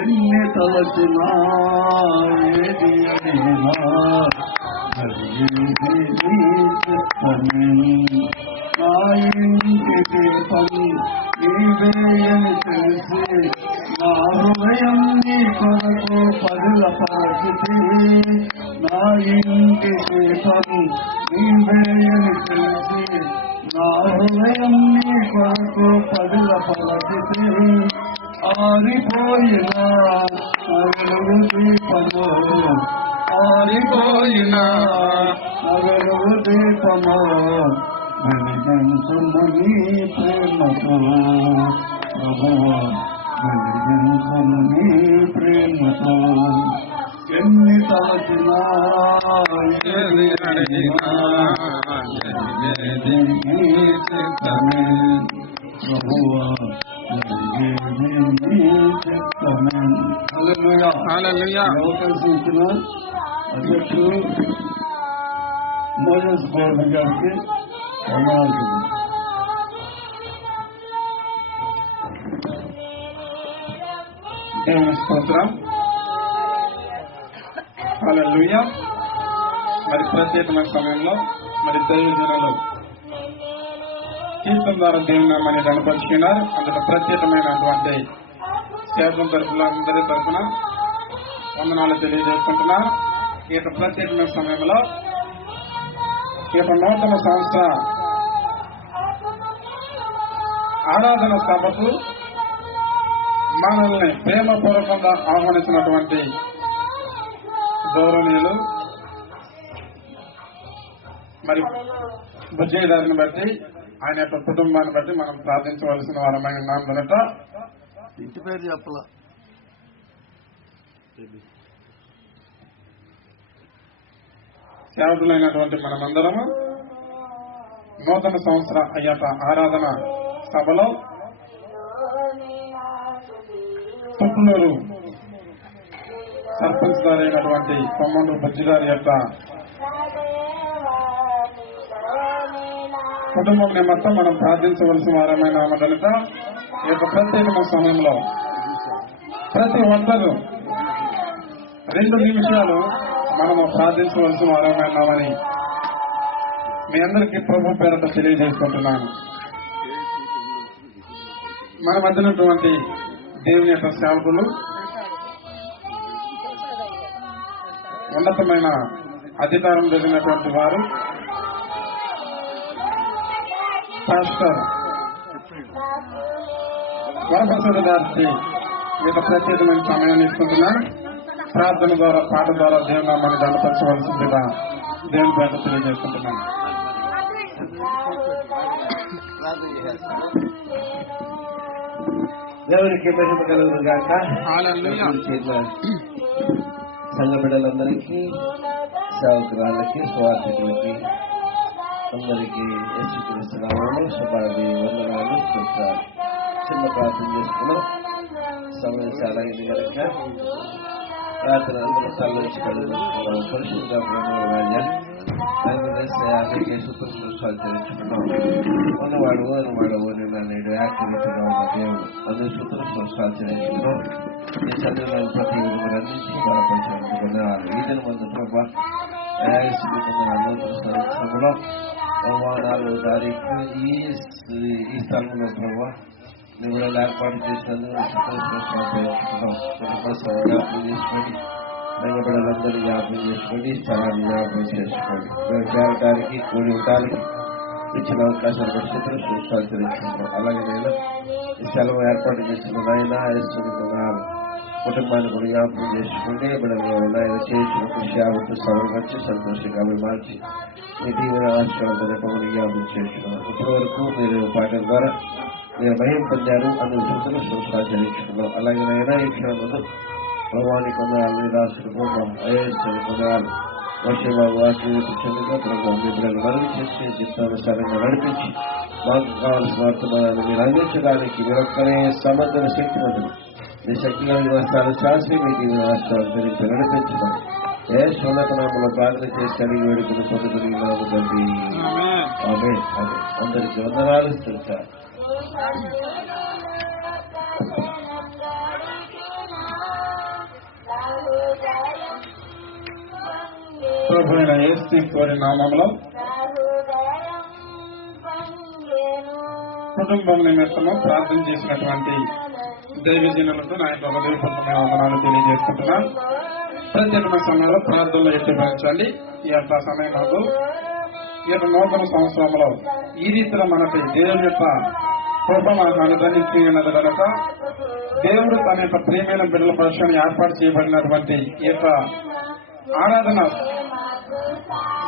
ఎన్ని తలచినా ఏది అడిగినా జరిగేది నీ చిత్తమే. నా ఇంటి దీపం నీవేయని తెలిసి నా హృదయం నీ కొరకు పదిలపరచితి. నా ఇంటి దీపం నీవేయని తెలిసి నా హృదయం నీ కొరకు పదిలపరచితి. ఆరిపోయిన నగలు దీపము, ఆరిపోయిన నగలు దీపము వెలిగించుము నీ ప్రేమతో ప్రభువా, వెలిగించుము నీ ప్రేమతో. ఎన్ని తలచినా ఏది అడిగినా జరిగేది నీ చిత్తమే ప్రభువా, అవకాశం ఇచ్చిన అధ్యక్షుడు మోజస్ గౌరవ గారికి ధన్యవాదాలు. దేవుని స్తోత్రం. హల్లెలూయా. మరి ప్రత్యేకమైన సమయంలో మరి దైవజనులు కీర్తన ద్వారా దేవుని నామాన్ని కనపరుచుకున్నారు. అందులో ప్రత్యేకమైనటువంటి సేవకుల తరఫున అందరి తరఫున వందనాలు తెలియజేసుకుంటున్నారు. ఈ యొక్క ప్రత్యేకమైన సమయంలో ఈ యొక్క నూతన సంవత్సర ఆరాధన సభకు మనల్ని ప్రేమపూర్వకంగా ఆహ్వానించినటువంటి గౌరవనీయులు మరి బుజ్జయ్య గారిని బట్టి, ఆయన యొక్క కుటుంబాన్ని బట్టి మనం ప్రార్థించవలసిన వారమై ఉన్నాం కనుక ఇంటి పేరు చెప్పలా. సేవకులైనటువంటి మనమందరము నూతన సంవత్సర అయ్యాక ఆరాధన సభలో తుప్పులూరు సర్పంచ్ గారు అయినటువంటి కొమ్మూరు బుజ్జి గారి యొక్క కుటుంబం నిమిత్తం మనం ప్రార్థించవలసిన వారమైన కనుక ఈ యొక్క ప్రత్యేకమైన సమయంలో ప్రతి ఒక్కరూ 2 నిమిషాలు మనము ప్రార్థించవలసిన వారమైనామని మీ అందరికీ ప్రభు పేరట తెలియజేసుకుంటున్నాను. మన మధ్యనటువంటి దేవుని యొక్క సేవకులు, ఉన్నతమైన అధికారం జరిగినటువంటి వారు, పాస్టర్ వరప్రసాద్ గారికి మీకు ప్రత్యేకమైన సమయాన్ని ఇస్తుంటున్నారు. ప్రార్థన ద్వారా, పాట ద్వారా దేవుని నామాన్ని ఘనపరచవలసిందిగా దేవుని పేట తెలియజేసుకుంటున్నాను. దేవునికి మహిమ కలుగును గాక. సంఘ బిడ్డలందరికీ, సేవకురాళ్ళకి, స్వార్థకులకి అందరికీ యేసుక్రీస్తు నామములో శుభాది వందనాలు, స్తోత్రాలు. చిన్న ప్రార్థన చేసుకున్నాం. సమయం చాలా అయింది కనుక ప్రార్థన అందరూ తల్లించి కలుగుతున్నాం. పరిశుద్ధ బ్రహ్మ రాజా సంచరించుకున్నాం. ఉన్నవాడు వాడవు నిన్న నేడు యాక్టివిటీగా ఉన్న దేవుడు అందరూ సూత్రం సంచరించుకున్నాం. ఈ చదువులను ప్రతి విధంగా అందించి బలపరిచినందుకున్నారు. ఈ దినమందు ప్రభా నూతన సంవత్సరంలో 4వ తారీఖు ఈ స్థలంలో ప్రభా నువ్వు ఏర్పాటు చేసినందుకు చేసుకోండి. రంగబిడ్డలందరూ జ్ఞాపకం చేసుకోండి. స్థలాన్ని జ్ఞాపకం చేసుకోండి. మేము చేరటానికి, కూడి ఉండటానికి ఇచ్చిన అవకాశాలు పరిస్థితులు సంచరించుకుంటాం. అలాగే నేను ఈ సెలవు ఏర్పాటు చేసిన నాయన ఇస్తున్నారు. కుటుంబాన్ని కూడా జ్ఞాపకం చేసుకోండి. బిడ్డలో నాయన చేసిన కృషి యావత్తు సవరించి సంతోషంగా మార్చి మీ దీవెన ఆశీర్వాదాన్ని జ్ఞాపకం చేస్తున్నాం. ఇప్పటి వరకు మీరు పాటల ద్వారా మీరు భయం పొందారు. అందులో సూత్రం సంచరించుకున్నాం. అలాగే నాయన ఈ క్షణం ముందు ప్రభావాన్ని కొందరు రాసులు అయ్యేసుకొని కొందరు వర్షబాబు ఆశీర్వదించేందుకు ప్రభావం మీ బిడ్డలు మరుగు చేసి చిత్తానుసారంగా నడిపించి మాకు కావాల్సిన వర్తమానాన్ని మీరు అందించడానికి మీరు ఒక్కరే సమర్థన శక్తివంతులు. మీ శక్తిగా వస్తాను శాస్త్రి మీ దీని రాష్ట్రాలు తెలిపి నడిపించమని ఉన్నత నామంలో ప్రార్థన చేసి అడిగి వేడుకలు పొందుకుని నాము తండ్రి. ఆమేన్. అందరికీ వందనాలు. సార్ ప్రభు అయిన యేసు వారి నామములో కుటుంబం నిమిత్తము ప్రార్థన చేసినటువంటి దైవజనులకు నా యొక్క హృదయపూర్వకమైన వందనాలు తెలియజేసుకుంటున్నాను. ప్రత్యేకమైన సమయంలో ప్రార్థనలో ఎట్టించండి. ఈ యొక్క సమయంలో ఈ యొక్క నూతన సంవత్సరంలో ఈ రీతిలో మనకి దేవుని యొక్క కృప మనకు అనుగ్రహించినది కనుక దేవుడు తన యొక్క ప్రియమైన బిడ్డల పక్షాన్ని ఏర్పాటు చేయబడినటువంటి ఈ యొక్క ఆరాధన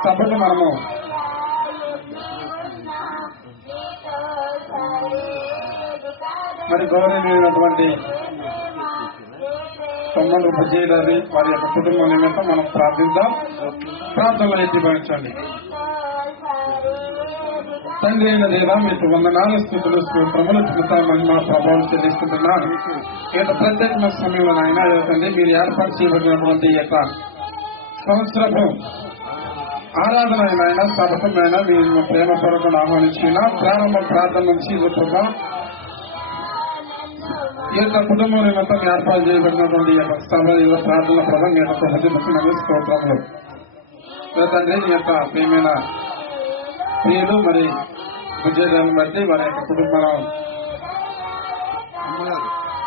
సభకు మనము మరి గౌరవమైనటువంటి తొమ్మలు బుజ్జేదారి వారి యొక్క కుటుంబం నిమిత్తం మనం ప్రార్థిద్దాం. ప్రార్థనలో ఎత్తిపరచండి. తండ్రి అయిన దేవా, మీకు వందనాలు, స్థుతులు, స్తోత్రములు, ఘనత, మహిమ, ప్రభావం చెల్లిస్తుంటున్నాను. ఈ యొక్క ప్రత్యేకమైన సమయంలో ఆయన తండ్రి మీరు ఏర్పాటు చేయబడినటువంటి ఈ యొక్క సంవత్సరపు ఆరాధన అయినా సభకమైనా మీరు ప్రేమపూర్వకంగా ఆహ్వానించిన ప్రారంభ ప్రార్థన నుంచి ఇవ్వగా ఈ యొక్క కుటుంబం నిమిత్తం ఏర్పాటు చేయబడినటువంటి ఈ యొక్క సభ ప్రార్థన ప్రభావం మీ యొక్క హృదయమైన స్తోత్రములు తండ్రి మీ యొక్క ప్రియమైన ప్రియులు మరి ఉద్యోగాలను బట్టి వారి యొక్క కుటుంబ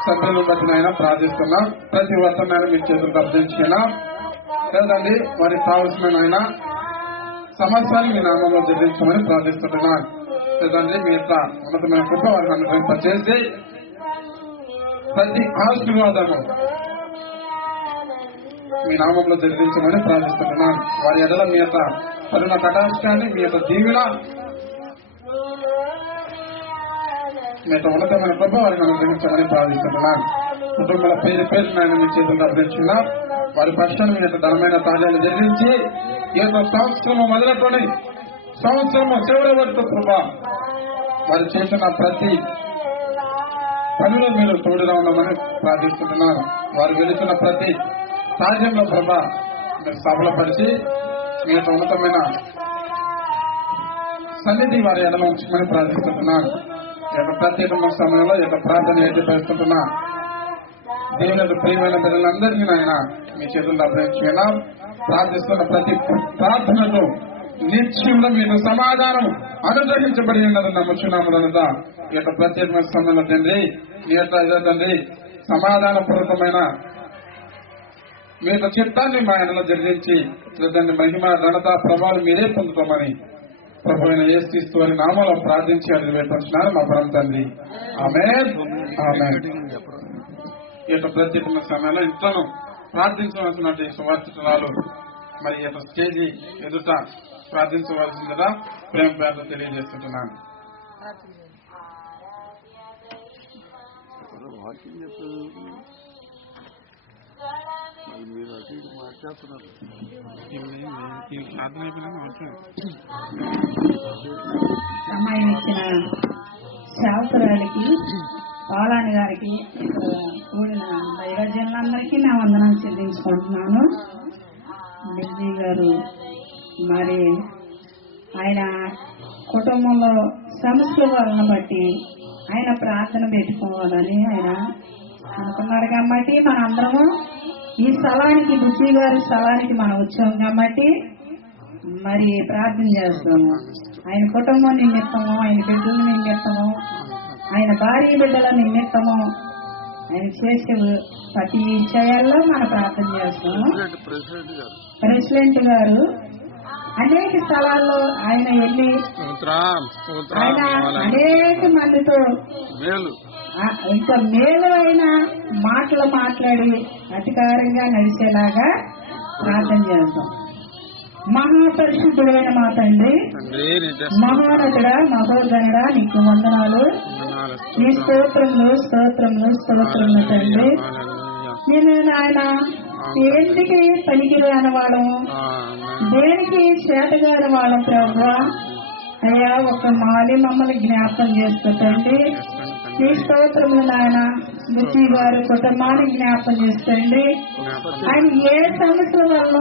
సభ్యులను బట్టి అయినా ప్రార్థిస్తున్నాం. ప్రతి వర్తనాన్ని మీ చేతులకు అర్థించినా లేదండి వారికి కావలసిన అయినా సమస్యలు మీ నామంలో జరిగించమని ప్రార్థిస్తున్నాను. లేదండి మీ యొక్క ఉన్నతమైన కృప వారిని అనుగ్రహింపచేసి ప్రతి ఆశీర్వాదము మీ నామంలో జరిగించమని ప్రార్థిస్తున్నాను. వారి ఎడల మీ యొక్క కరుణ కటాక్షాన్ని మీ యొక్క దీవెన మీ యొక్క ఉన్నతమైన కృప వారిని అనుగ్రహించమని ప్రార్థిస్తున్నాను. కుటుంబాల పేరు పేరు మీ చేతులు అర్థించిన వారి పక్షాన్ని మీ యొక్క ధనమైన కార్యాలు జరిగించి ఈ యొక్క సంవత్సరము మొదలుకొని సంవత్సరము చివరి వరకు కృప వారు చేసిన ప్రతి పనిలో మీరు తోడుగా ఉండమని ప్రార్థిస్తున్నాను. వారు గెలిచిన ప్రతి కార్యంలో ప్రభ మీరు సఫలపరిచి మీ యొక్క ఉన్నతమైన సన్నిధి వారి ఎడలో ఉంచమని ప్రార్థిస్తున్నాను. ఈ యొక్క ప్రత్యేకమైన సమయంలో ఈ యొక్క ప్రార్థన ఏర్పరుస్తున్నా దేవుని ప్రియమైన బిడ్డలందరికీ ఆయన మీ చేతుల్లో అభ్యర్థించిన ప్రార్థిస్తున్న ప్రతి ప్రార్థనకు నిత్యంలో మీరు సమాధానం అనుగ్రహించబడి ఉన్నది నమ్ముచున్నాము కనుక ఈ యొక్క ప్రత్యేకమైన సమయంలో తండ్రి మీ యొక్క తండ్రి సమాధానపూర్వకమైన మీ యొక్క చిత్తాన్ని మా ఆయనలో జరిగించి దాన్ని మహిమ ఘనత ప్రభావం మీరే పొందుతామని ప్రభు అయిన యేసు వారి నామంలో ప్రార్థించి అది వేడుకుంటున్నారు మా పరమ తండ్రి. ఆమేన్. ఈ యొక్క ప్రత్యేకమైన సమయంలో ఇంట్లోనూ ప్రార్థించవలసినటువంటి సువార్తికురాలు మరి ఈ యొక్క స్టేజీ ఎదుట ప్రార్థించవలసిందిగా ప్రేమ ప్రార్థన తెలియజేస్తున్నాను. మీరు అటు ఇటు మాట్లాడుతున్నారు. సమయం ఇచ్చిన శాస్త్రాలకి పాలాని గారికి కూడిన దైవజనులందరికీ నా వందనం చెల్లించుకుంటున్నాను. బిజీ గారు మరి ఆయన కుటుంబంలో సమస్యల వలన బట్టి ఆయన ప్రార్థన పెట్టుకోవాలని ఆయన అనుకున్నారు కాబట్టి మనందరము ఈ స్థలానికి బుజ్జి గారి స్థలానికి మనం వచ్చాం కాబట్టి మరి ప్రార్థన చేస్తాము. ఆయన కుటుంబం నిమిత్తము, ఆయన బిడ్డల నిమిత్తము, ఆయన భార్య బిడ్డల నిమిత్తము ఆయన చేసే ప్రతి విషయాల్లో మనం ప్రార్థన చేస్తాము. ప్రెసిడెంట్ గారు అనేక స్థలాల్లో ఆయన వెళ్ళి ఆయన అనేక మందితో ఇంకా మేలు అయిన మాటలు మాట్లాడి అధికారంగా నడిచేలాగా ప్రార్థన చేస్తాం. మహాపరిశుద్ధుడైన మా తండ్రి, మహోన్నతుడా, మహోధనుడా, నీకు వందనాలు, నీ స్తోత్రములు స్తోత్రములు స్తోత్రములు తండ్రి. నేను ఆయన దేనికి పనికిరాని వాళ్ళము, దేనికి చేతగాని వాళ్ళం ప్రభువా. అయ్యా ఒక మాలి మమ్మల్ని జ్ఞాపకం చేస్తుంటండి. నీ స్తోత్రములు నాయన బుజ్జి గారు కుటుంబాన్ని జ్ఞాపకం చేస్తండి. ఆయన ఏ సమస్యల వల్ల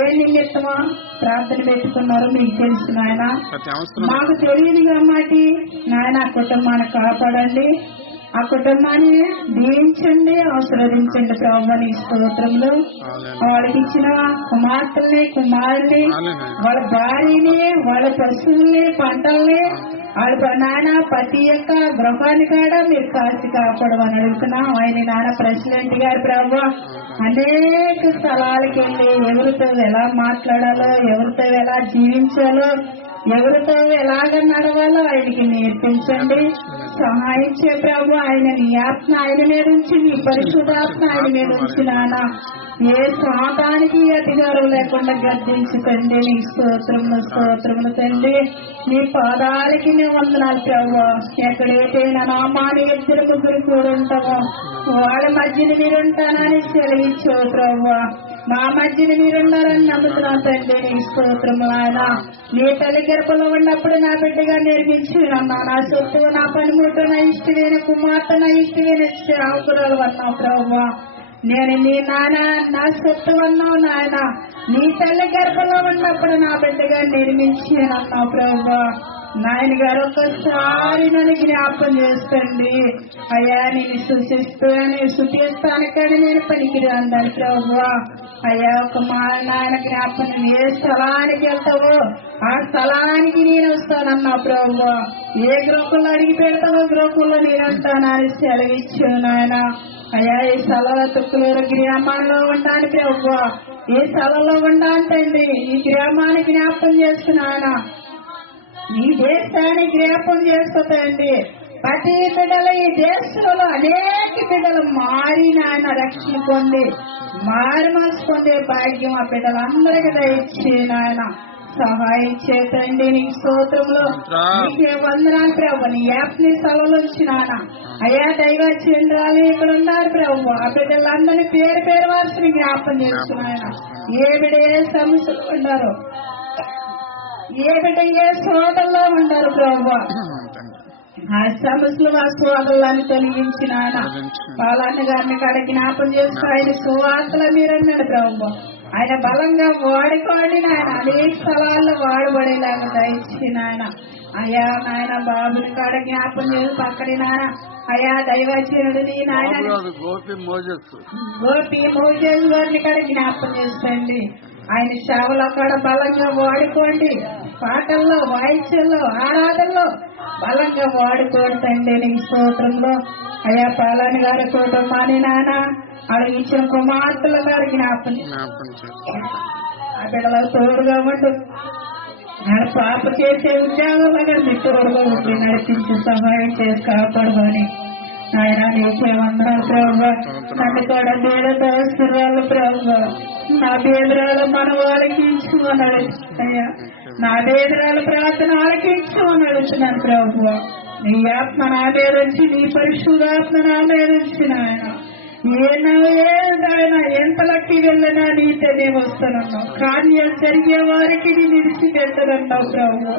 ఏ నిమిత్తమా ప్రార్థన పెట్టుకున్నారో మీకు తెలుసు నాయన. మాకు తెలియదు కాబట్టి నాయన కుటుంబాన్ని కాపాడండి. ఆ కుటుంబాన్ని దీవించండి, ఆశీర్వదించండి ప్రభు. నీ స్తోత్రంలో వాళ్ళకి ఇచ్చిన కుమార్తెల్ని, కుమారుల్ని, వాళ్ళ భార్యని, వాళ్ళ పశువుల్ని, పంటల్ని, వాళ్ళ నాన్న ప్రతి ఒక్క గృహాన్ని కూడా మీరు కాచి కాపాడమని అడుగుతున్నాం. ఆయన నాన్న ప్రెసిడెంట్ గారు ప్రభు అనేక స్థలాలకు వెళ్ళి ఎవరితో ఎలా మాట్లాడాలో, ఎవరితో ఎలా జీవించాలో, ఎవరితో ఎలాగ నడవాలో ఆయనకి నేర్పించండి, సహాయం చే ప్రభు. ఆయన నీ ఆత్మ ఆయన మీద ఉంచి, నీ పరిశుద్ధాత్మ ఆయన మీద ఉంచి నాన్న ఏ శాతానికి అధికారం లేకుండా గర్దించకండి. నీ స్తోత్రములు స్తోత్రములు తండ్రి. నీ పాదాలకి మేము వందనాలు ప్రభు. ఎక్కడైతే నా నామాన్ని ఇద్దరు ముగ్గురు కూడా ఉంటామో వాళ్ళ మధ్యన మీరుంటానని సెలవిచ్చావు ప్రభు. మా మధ్యన మీరున్నారని నమ్ముతున్నాం తండ్రి. నీ స్తోత్రములు ఆయన. నీ తల్లి గర్భంలో ఉన్నప్పుడు నా బిడ్డగా నేర్పించినమ్మా. నా సొత్తు, నా పనిముట్టు, నా ఇష్టమైన కుమార్తె, నా ఇష్టమైన ఆకురాలు అన్నావు ప్రభు. నేను నీ నాన్న నా సొత్తు అన్నావు నాయన. నీ తల్లి గర్భంలో ఉన్నప్పుడు నా బిడ్డగా నిర్మించానన్నావు ప్రభు. నాయన గారు ఒక్కసారి నన్ను జ్ఞాపకం చేస్తండి అయ్యా. నేను శుద్ధిస్తాను కానీ నేను పనికి అందాలి ప్రభు. అయ్యా ఒక మా నాయన జ్ఞాపకం. ఏ స్థలానికి వెళ్తావో ఆ స్థలానికి నేను వస్తానన్నావు ప్రభు. ఏ గృహంలో అడిగి పెడతావో గృహంలో నేను అంటానని సెలవిచ్చావు నాయన. అయ్యా ఈ స్థలంలో తుక్కులూరు గ్రామాల్లో ఉండాలి ప్రభు. ఈ స్థలంలో ఉండాలంటండి. ఈ గ్రామాన్ని జ్ఞాపకం చేస్తున్నాను, ఈ దేశాన్ని జ్ఞాపకం చేస్తుందండి. ప్రతి బిడ్డలు ఈ దేశంలో అనేక బిడ్డలు మారి నాయన రక్షణ పొంది మారి మనసు పొందే భాగ్యం ఆ బిడ్డలందరికీ దయచి నాయన సహాయం చేతండి. నీ స్తోత్రంలో నీకే వందనాలు ప్రభు. నీ యాప్ని స్థలంలో వచ్చినానా అయ్యా. దైవ చంద్రాలు ఇక్కడ ఉన్నారు ప్రభు. ఆ బిడ్డలందరినీ పేరు పేరు వారిని జ్ఞాపకం చేస్తున్నాయన. ఏ బిడ్డ ఏ సమస్యలు ఉన్నారు, ఏ బిడ్డ ఏ సోదరులో ఉన్నారు ప్రభు. ఆ సమస్యలు ఆ సోదరులను తొలగించిన పాలన్న గారిని కాడ జ్ఞాపం చేస్తూ ఆయన సువార్తల మీరన్నాడు ప్రభు. ఆయన బలంగా వాడుకోండి నాయన. అనేక స్థలాల్లో వాడబడేలాగా దయచిన ఆయన. అయ్యా నాయన బాబుని కాడ జ్ఞాపం చేసి పక్కడి నాయన. అయ్యా దైవచనుడిని నాయన గోపి మోజేస్ గారిని కాడ జ్ఞాపం చేస్తండి. ఆయన సేవలో కాడ బలంగా వాడుకోండి. పాటల్లో, వాయిద్యంలో, ఆరాధనలో బలంగా వాడుకోండి. నీ స్తోత్రంలో అయ్యా పాలన గారి కుటుంబాన్ని నాన్న వాళ్ళకి ఇచ్చిన కుమార్తెల గారి జ్ఞాపం ఆ బిడ్డలకు తోడుగా ఉండు. పాప చేసే ఉద్యోగంలో గారిని తోడుగా ఉండి నడిపించి సహాయం చేసి కాపాడుకొని ఆయన నీకే వందనాలు ప్రభు. నన్ను కూడా బేదతో వస్తున్నారు ప్రభు. నా బేదరాలు మన వాళ్ళకి ఇచ్చుమని అడుగుతున్నాయా. నా బేదరాలు ప్రార్థన ఆలకించుమని అడుగుతున్నాను ప్రభు. నీ ఆత్మ నా మీద వచ్చి, నీ పరిశుద్ధాత్మ నా మీద వచ్చిన ఆయన ఆయన ఎంతలకి వెళ్ళినా నీతోనే వస్తానన్నావు. కార్యాలు జరిగే వారికి నేను విడిచిపెట్టనన్నావు ప్రభు.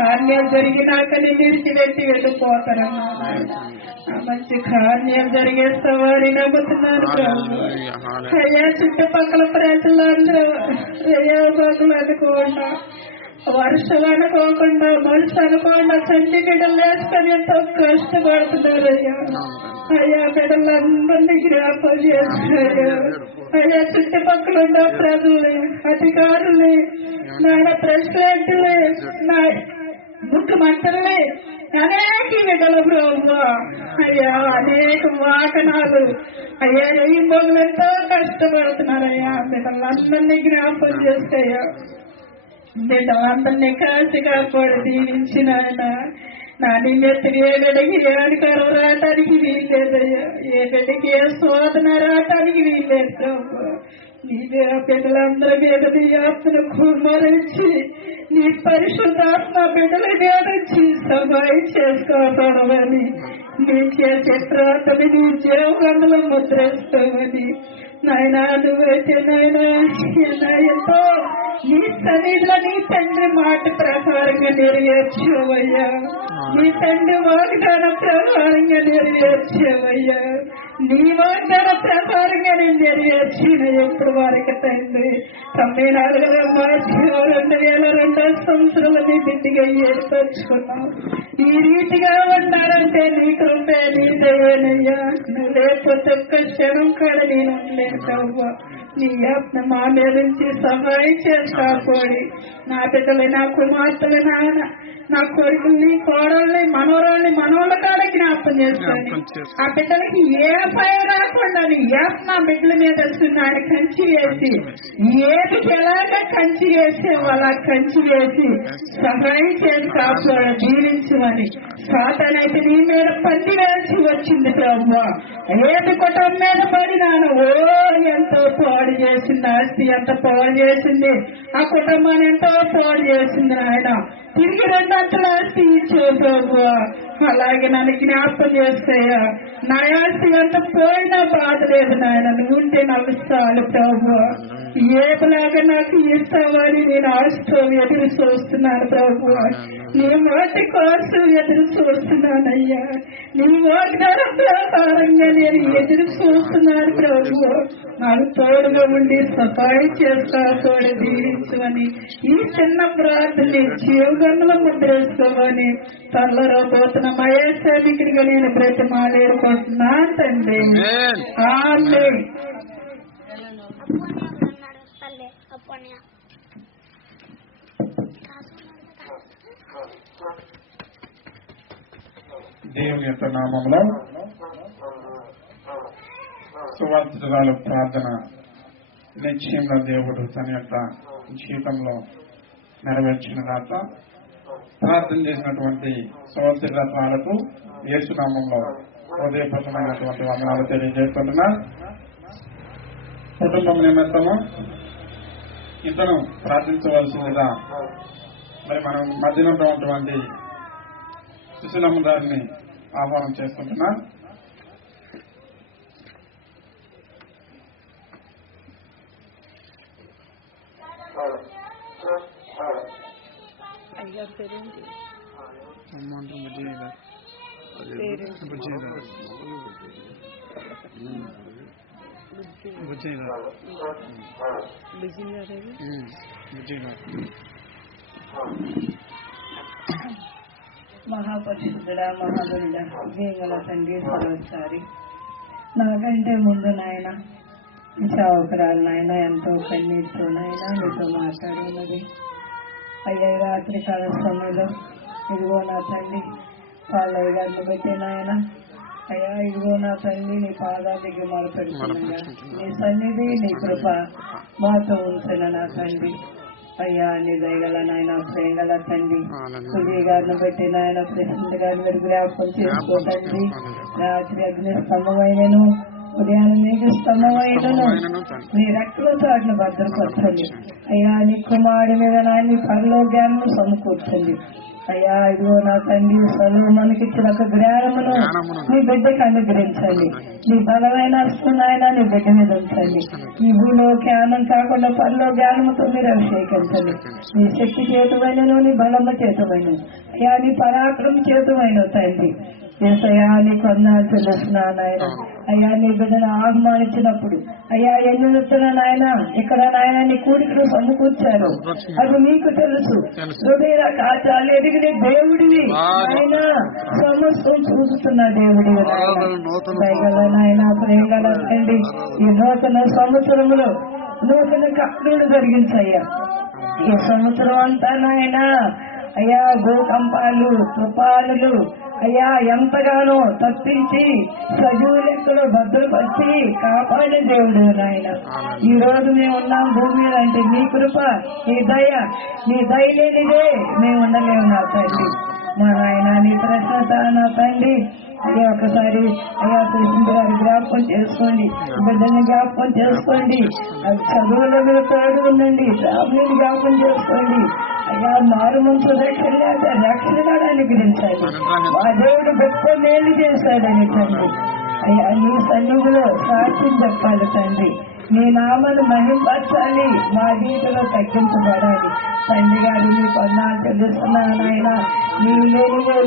కార్యాలు జరిగినాక నేను విడిచిపెట్టి వెళ్ళిపోతానన్నావు ఆయన. మంచి కార్యాలు జరిగేస్తావారి నమ్ముతున్నారు ప్రభు. అయ్యా చుట్టుపక్కల ప్రజలందరూ అయ్యా బాగులు అనుకోకుండా, వర్షం అనుకోకుండా, మనసు అనుకోకుండా చంటి బిడ్డలు వేసుకొని ఎంతో కష్టపడుతున్నారు అయ్యా. అయ్యా బిడ్డలందరినీ జ్ఞాపకం చేస్తున్నారు అయ్యా. చుట్టుపక్కల ఉన్న ప్రజల్ని, అధికారుల్ని, నాయన ప్రెసిడెంట్లే, నా ముఖ్యమంత్రులే, అనేక బిడ్డలు ప్రభు. అయ్యా అనేక వాహనాలు అయ్యా ఈ మొగలు ఎంతో కష్టపడుతున్నారయ్యా. బిడ్డలందరినీ జ్ఞాపకం చేస్తాయా. బిడ్డలందరినీ కాసి కాపాడు దీవించిన ఆయన. నా నిన్నెత్తుకు ఏ బిడ్డకి ఏ అధికారం రావటానికి వీల్లేదయ్యా. ఏ బిడ్డకి ఏ శోధన రావటానికి వీల్లేదు ప్రభు. నీవే ఆ బిడ్డలందరి మీద నీ ఆత్మను కుమరించి, నీ పరిశుద్ధాత్మ బిడ్డల మీద నుంచి సహాయం చేసుకోవడమని, నీ చేసే ప్రార్థన నీ జీవగంధలో ముద్రేస్తామని నాయన. నువ్వైతే నాయన ఎంతో నీ సన్నిధిలో నీ తండ్రి మాట ప్రకారంగా నెరవేర్చేవయ్యా. నీ తండ్రి వాగ్దాన ప్రకారంగా నెరవేర్చేవయ్యా. నీ వాగ్దాన ప్రకారంగా నేను నెరవేర్చిన ఎప్పుడు వారికి తండ్రి 94 మార్చి 2002 సంవత్సరంలో నీ బిడ్డగా ఏర్పరచుకున్నావు. ఈ రీతిగా ఉన్నారంటే నీ కృపే నీ దయనయ్యా. నువ్వు లేకపోతే ఒక్క క్షణం కూడా నేను ఉండలేను ప్రభు. నీ ఆత్మ మా మీద నుంచి సహాయం చేసుకోడి. నా బిడ్డలు నా కుమార్తెలు నాన్న నా కొడుకుల్ని కోడల్ని మనోళ్ళ కాడ జ్ఞాపకం చేసుకోండి. ఆ బిడ్డలకి ఏ భయం రాకుండా నా బిడ్డల మీద ఆయన కంచి వేసి ఏది ఎలాగ కంచి వేసే అలా కంచి వేసి సహాయం చేసి కాపులో జీవించమని. సాతానైతే నీ మీద పంది వేసి వచ్చింది ప్రభు. ఏది కుటుంబం మీద పడినాను ఎంతో పాడు చేసింది. ఆస్తి ఎంత పాడు చేసింది, ఆ కుటుంబాన్ని ఎంతో పాడు చేసింది నాయన. తిరిగి 2 అంతల ఆస్తి ఇచ్చావు ప్రభు. అలాగే నన్ను జ్ఞాపకం చేస్తాయా. నా ఆస్తి ఎంత పోయినా బాధ లేదు నాయన. నువ్వు ఉంటే నాకు చాలు ప్రభు. ఏలాగా నాకు ఇస్తావని నేను ఆశతో ఎదురు చూస్తున్నాను ప్రభు. నీ వాటి కోసం ఎదురు చూస్తున్నానయ్యా. నీ వాగ్దాన ప్రకారంగా నేను ఎదురు చూస్తున్నాను ప్రభు. నాకు తోడుగా ఉండి సహాయం చేస్తా తోడు దీవించమని ఈ చిన్న ప్రార్థన జీవగంలో ముద్రేసుకోమని త్వరలో రాబోతున్న మహేశ్వరికిగా నేను బ్రతిమాలేరుకుంటున్నాను తండ్రి. ఆమేన్. దేవుని యొక్క నామంలో సువార్తికురాలు ప్రార్థన నిశ్చయంగా దేవుడు తన యొక్క జీవితంలో నెరవేర్చిన దాత ప్రార్థన చేసినటువంటి సువార్తికురాలకు యేసునామంలో హృదయపూర్వకమైనటువంటి వందనాలు తెలియజేస్తున్నా. కుటుంబం నిమిత్తము ఇతను ప్రార్థించవలసిందిగా మరి మనం మధ్యలో ఉన్నటువంటి సుశీలమ్మ గారిని ఆహ్వానం చేస్తుంటున్నా. మహాపరిశుద్ధుడా మహాబలుడా వేగల తండ్రి సర్వసారి నాకంటే ముందు నాయన చావకురాలు నాయన ఎంతో కన్నీటితో నాయన నీతో మాట్లాడున్నది. అయ్యా రాత్రి కాల సమయంలో ఇదిగో నా తండ్రి పాలయ్య గారిని బట్టి నాయన అయ్యా ఇదిగో నా తల్లి నీ పాదాలకి మొదలుపెడుతుండగా నీ సన్నిధి నీ కృప మాతో ఉంచిన నా తండ్రి. అయ్యా నీ దయగల నాయన ప్రేమగల తండ్రి సుధీ గారిని బట్టి నాయన ప్రశాంత్ గారిని మీరు జ్ఞాపకం చేసుకోతండి. రాత్రి అగ్ని స్తంభమైనను ఉదయాన్ని నీకు స్తంభమైనను నీ రక్తుల చాటును భద్రపరచండి. అయ్యా నీ కుమారుడి మీద నాయన పరలో జ్ఞానం సమకూర్చండి. అయ్యా ఇదిగో నా తండ్రి సలువు మనకిచ్చిన ఒక జ్ఞానమును నీ బిడ్డకు అనుగ్రహించండి. నీ బలమైన నాయన నీ బిడ్డ మీద ఉంచండి. ఈ భూలో జ్ఞానం కాకుండా పనిలో జ్ఞానముతో మీరు అభిషేకించండి. నీ శక్తి చేతువైనను నీ బలము చేతువైన అయ్యా నీ పరాక్రమ చేతువైన తండ్రి. ఏసయ్యా నీ కొందరు తెలుస్తున్నాను ఆయన. అయ్యా నీ బిడ్డను ఆహ్వానించినప్పుడు అయ్యా ఎన్ని వస్తున్నా నాయన ఇక్కడ నాయన నీ కూడికలు సమకూర్చారు అది మీకు తెలుసు. హృదయ కాచాలు ఎదిగిన దేవుడివి ఆయన సమస్తం చూస్తున్న దేవుడివి దయగల నాయన ప్రేమగల తండ్రి. ఈ నూతన సంవత్సరంలో నూతన కార్యాలు జరిగించయ్యా. ఈ సంవత్సరం అంతా నాయన అయ్యా భూకంపాలు తుఫానులు అయ్యా ఎంతగానో తప్పించి సజీవులెక్కడో భద్రపరిచి కాపాడే దేవుడు నాయన. ఈ రోజు మేము ఉన్నాం భూమి అంటే నీ కృప నీ దయ లేనిదే మేము ఉండలేము నా తండ్రి. మా నాయన నీ ప్రశ్నత నా తండ్రి. అయ్యా ఒకసారి అయ్యా కృష్ణ గారి జ్ఞాపకం చేసుకోండి, బిడ్డని జ్ఞాపకం చేసుకోండి, అది చదువులో మీరు తోడు ఉండండి, ఫ్యామిలీని జ్ఞాపకం చేసుకోండి. అయ్యా మారు మనసు రక్షణ అనుగ్రహించాలి. ఆ దేవుడు గొప్ప మేలు చేశాడని తండ్రి. అయ్యా నీ సన్నిధిలో సాక్ష్యం చెప్పాలి తండ్రి. మీ నామను మహింపరచాలి, మా జీవితంలో తగ్గించబడాలి. తండ్రి గారు మీ కొన్నాళ్ళు తెలుస్తున్నాను నాయన. నీవు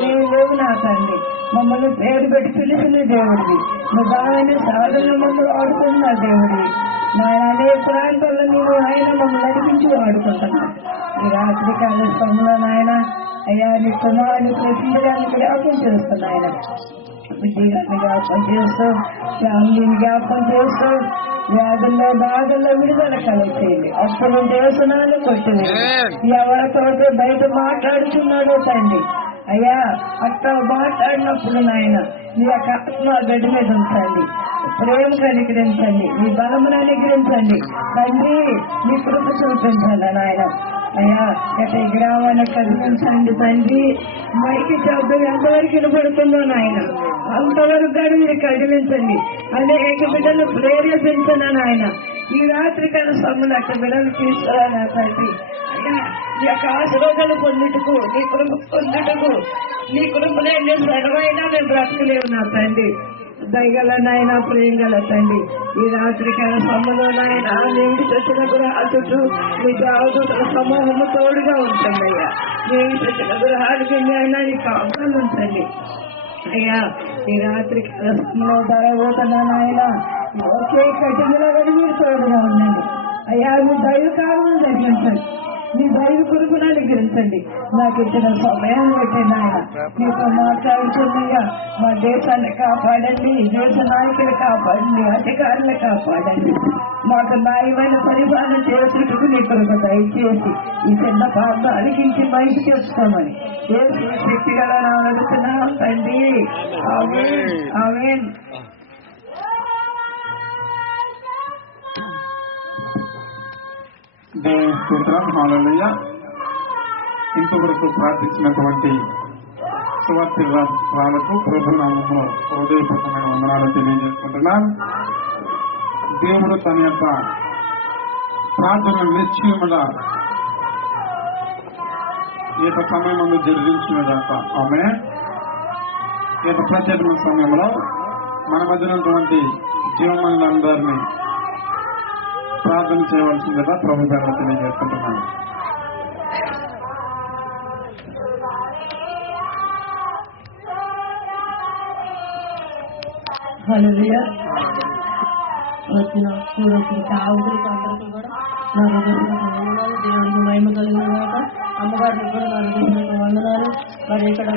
లేవు నా తండ్రి. మమ్మల్ని పేరు పెట్టి పిలిచిన దేవుడివి, నిజమైన సాధనలు మమ్మల్ని వాడుకున్న దేవుడివి నాయన. అనేక ప్రాంతాల్లో నేను ఆయన మమ్మల్ని నడిపించి వాడుకుంటున్నాను. ఈ రాత్రి కాల సమయంలో నాయన అయ్యా నీ కుమారుని ప్రతిదాన్ని జ్ఞాపకం చేస్తున్నా ఆయన. విద్యగాన్ని జ్ఞాపకం చేస్తూ, ఫ్యామిలీని జ్ఞాపకం చేస్తూ, వ్యాధుల్లో బాధల్లో విడుదల కలిగేది. అప్పుడు దేశనాలు కొట్టింది. ఎవరితో బయట మాట్లాడుతున్నాడో తండ్రి అయ్యా, అట్లా మాట్లాడినప్పుడు నాయన నీ యొక్క ఆత్మ గడ్డి మీద ఉంచండి, ప్రేమ అనుగ్రహించండి, నీ బలమును అనుగ్రహించండి తండ్రి. నీ కృప చూపించండి నాయన. అయ్యా ఈ గ్రామాన్ని కదిలించండి తండ్రి. మైకి శబ్దం ఎంతవరకు వినపడుతుందో నాయన అంతవరకు గాని మీరు కదిలించండి. అనేక బిడ్డలు ప్రేరేపించండి నాయన. ఈ రాత్రి కాల సమయంలో అక్కడ బిడ్డలు తీసుకురా తండ్రి. అయ్యా నీ యొక్క ఆశీర్వాదాలు పొందుటకు, నీ కృప పొందుటకు, నీ కృపలే సర్వైనా మేము బ్రతకలేవు నా తండ్రి. దయగల నాయన, ప్రేమ గల తండ్రి, ఈ రాత్రి కాల సమయంలో నాయన నేను తెచ్చిన గృహాలు మీ దేవదూతల సమూహము తోడుగా ఉంటుంది అయ్యా. నేను తెచ్చిన గృహాలకి నాయన నీ కాపులు ఉంచండి అయ్యా. ఈ రాత్రి కాల సమయంలో ధరబోతున్నా నాయన ఒకే కఠినలో మీరు తోడుగా ఉండండి అయ్యా. మీ దైవ కాలం తగ్గించండి, మీ దైవ కురుపును అనుగ్రహించండి. నాకు ఇచ్చిన సమయాన్ని పెట్టండి ఆయన. మీతో మాట్లాడుతుండగా మా దేశాన్ని కాపాడండి, దేశ నాయకులు కాపాడండి, అధికారులు కాపాడండి. మాకు న్యాయమైన పరిపాలన చేసుకుంటూ నీ కొరకు దయచేసి ఈ చిన్న ప్రాంతం అలిగించి బయట తెచ్చుకోమని శక్తిగల అడుగుతున్నాం తండ్రి. ఆమేన్, ఆమేన్. దేవుని స్తోత్రం, హల్లెలూయా. ఇంతవరకు ప్రార్థించినటువంటి సువార్తలకు ప్రభునామములో హృదయపూర్వకమైన వందనాలు తెలియజేసుకుంటున్నాను. దేవుడు తన యొక్క ప్రార్థన నిశ్చయముగా ఈ యొక్క సమయం ముందు జరిగించిన దాకా ఆమె ఈ యొక్క ప్రత్యేకమైన సమయంలో మన మధ్యనటువంటి జీవములందరినీ ప్రార్థన చేయవలసిందిగా ప్రభు గారు తెలియజేసుకుంటున్నాను. హల్లెలూయా. వచ్చిన చూడొచ్చిన కావులకి అందరికీ కూడా నా వందనాలు. దేవుడికి మహిమ కలిగిన కాక అమ్మగారికి కూడా నా హృదయపూర్వక వందనాలు. మరి ఇక్కడ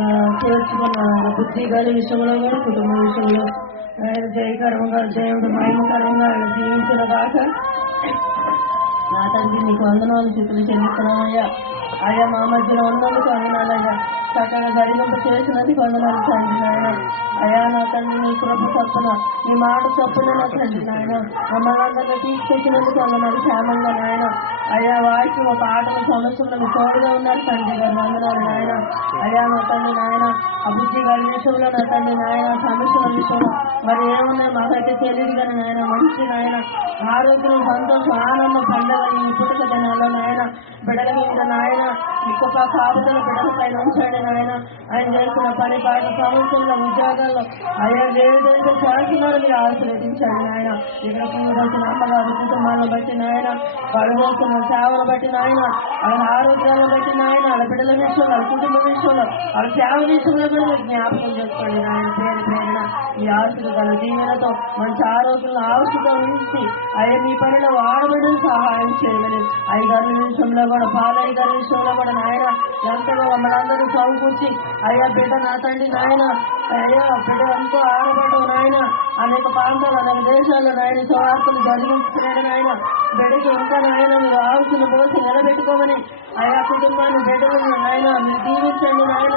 చేర్చుకున్న బుద్ధి గారి విషయంలో కూడా కుటుంబ విషయంలో ఆయన జయకరంగా దేవుడు మహిమకరంగా ఆయన జీవించిన కాక నా తండ్రి నీకు వందనాలు స్థితులు చెల్లిస్తున్నామయ్యా. అయ్యా మా మధ్యలో ఉన్నందుకు వందనాలయ్యా. చక్కగా జరిగింపు చేసినందుకు వందనాలు తండ్రి నాయన. అయ్యా నా తండ్రి నీ కృప చొప్పున, నీ మాట చొప్పున నా తండ్రి నాయన మమ్మల్ని అందరినీ తీసుకొచ్చినందుకు వందనాలు క్షేమంగా నాయన. అయ్యా వారికి ఒక ఆటల సమస్యలు మీ తోడుగా ఉన్నారు తండ్రి గారు, వందనాలు నాయన. అయ్యా నా తండ్రి నాయన అభివృద్ధి గారి విషయంలో నా తండ్రి నాయన సమస్యల విషయంలో మరి ఏమున్నాయి మాకైతే తెలియదు కానీ నాయన మంచి నాయన ఆరోగ్యం, సంతోషం, ఆనందం, పండుగ ఈ పుట్టుక దినాల్లో నాయన బిడ్డల మీద నాయన ఇక కాపుదల బిడ్డల పైన ఉంచండి నాయన. ఆయన చేస్తున్న పని పాట సంవత్సరంలో ఉద్యోగాల్లో అయ్యా ఏదైతే చేస్తున్నారో మీరు ఆశీర్వదించండి నాయన. ఇక్కడ వచ్చిన అమ్మగారు కుటుంబాలను బట్టి నాయన, వాళ్ళు చేస్తున్న సేవను బట్టి నాయన, వాళ్ళ ఆరోగ్యాలను బట్టి నాయన, వాళ్ళ బిడ్డల విషయంలో, వాళ్ళ కుటుంబ విషయంలో, వాళ్ళ సేవ విషయంలో కూడా జ్ఞాపకం చేసుకోండి నాయన. పేరు పేరున ఈ ఆశీర్వాదాల దీవెనతో మంచి ఆరోగ్యంలో ఆశతో ఉంచి అయ్యా మీ పనిలో వాడబడి సహాయం చేయమని అయ్యగారి విషయంలో కూడా, పాలయ్య గారి విషయంలో కూడా నాయన ఎంతగా మనందరూ చదువుకూర్చి అయ్యా బిడ్డ నా తండ్రి నాయన, అయ్యా బిడ్డ ఎంతో ఆడబడ్డం నాయన, అనేక ప్రాంతాలు అనేక దేశాల్లో నాయన సువార్తలు జరిగించుకున్నాడు నాయన. బిడ్డకి ఇంకా నాయన మీరు ఆవుతున్న పోసి నిలబెట్టుకోమని అయ్యా కుటుంబాన్ని బిడ్డలను నాయన మీరు దీవించండి నాయన.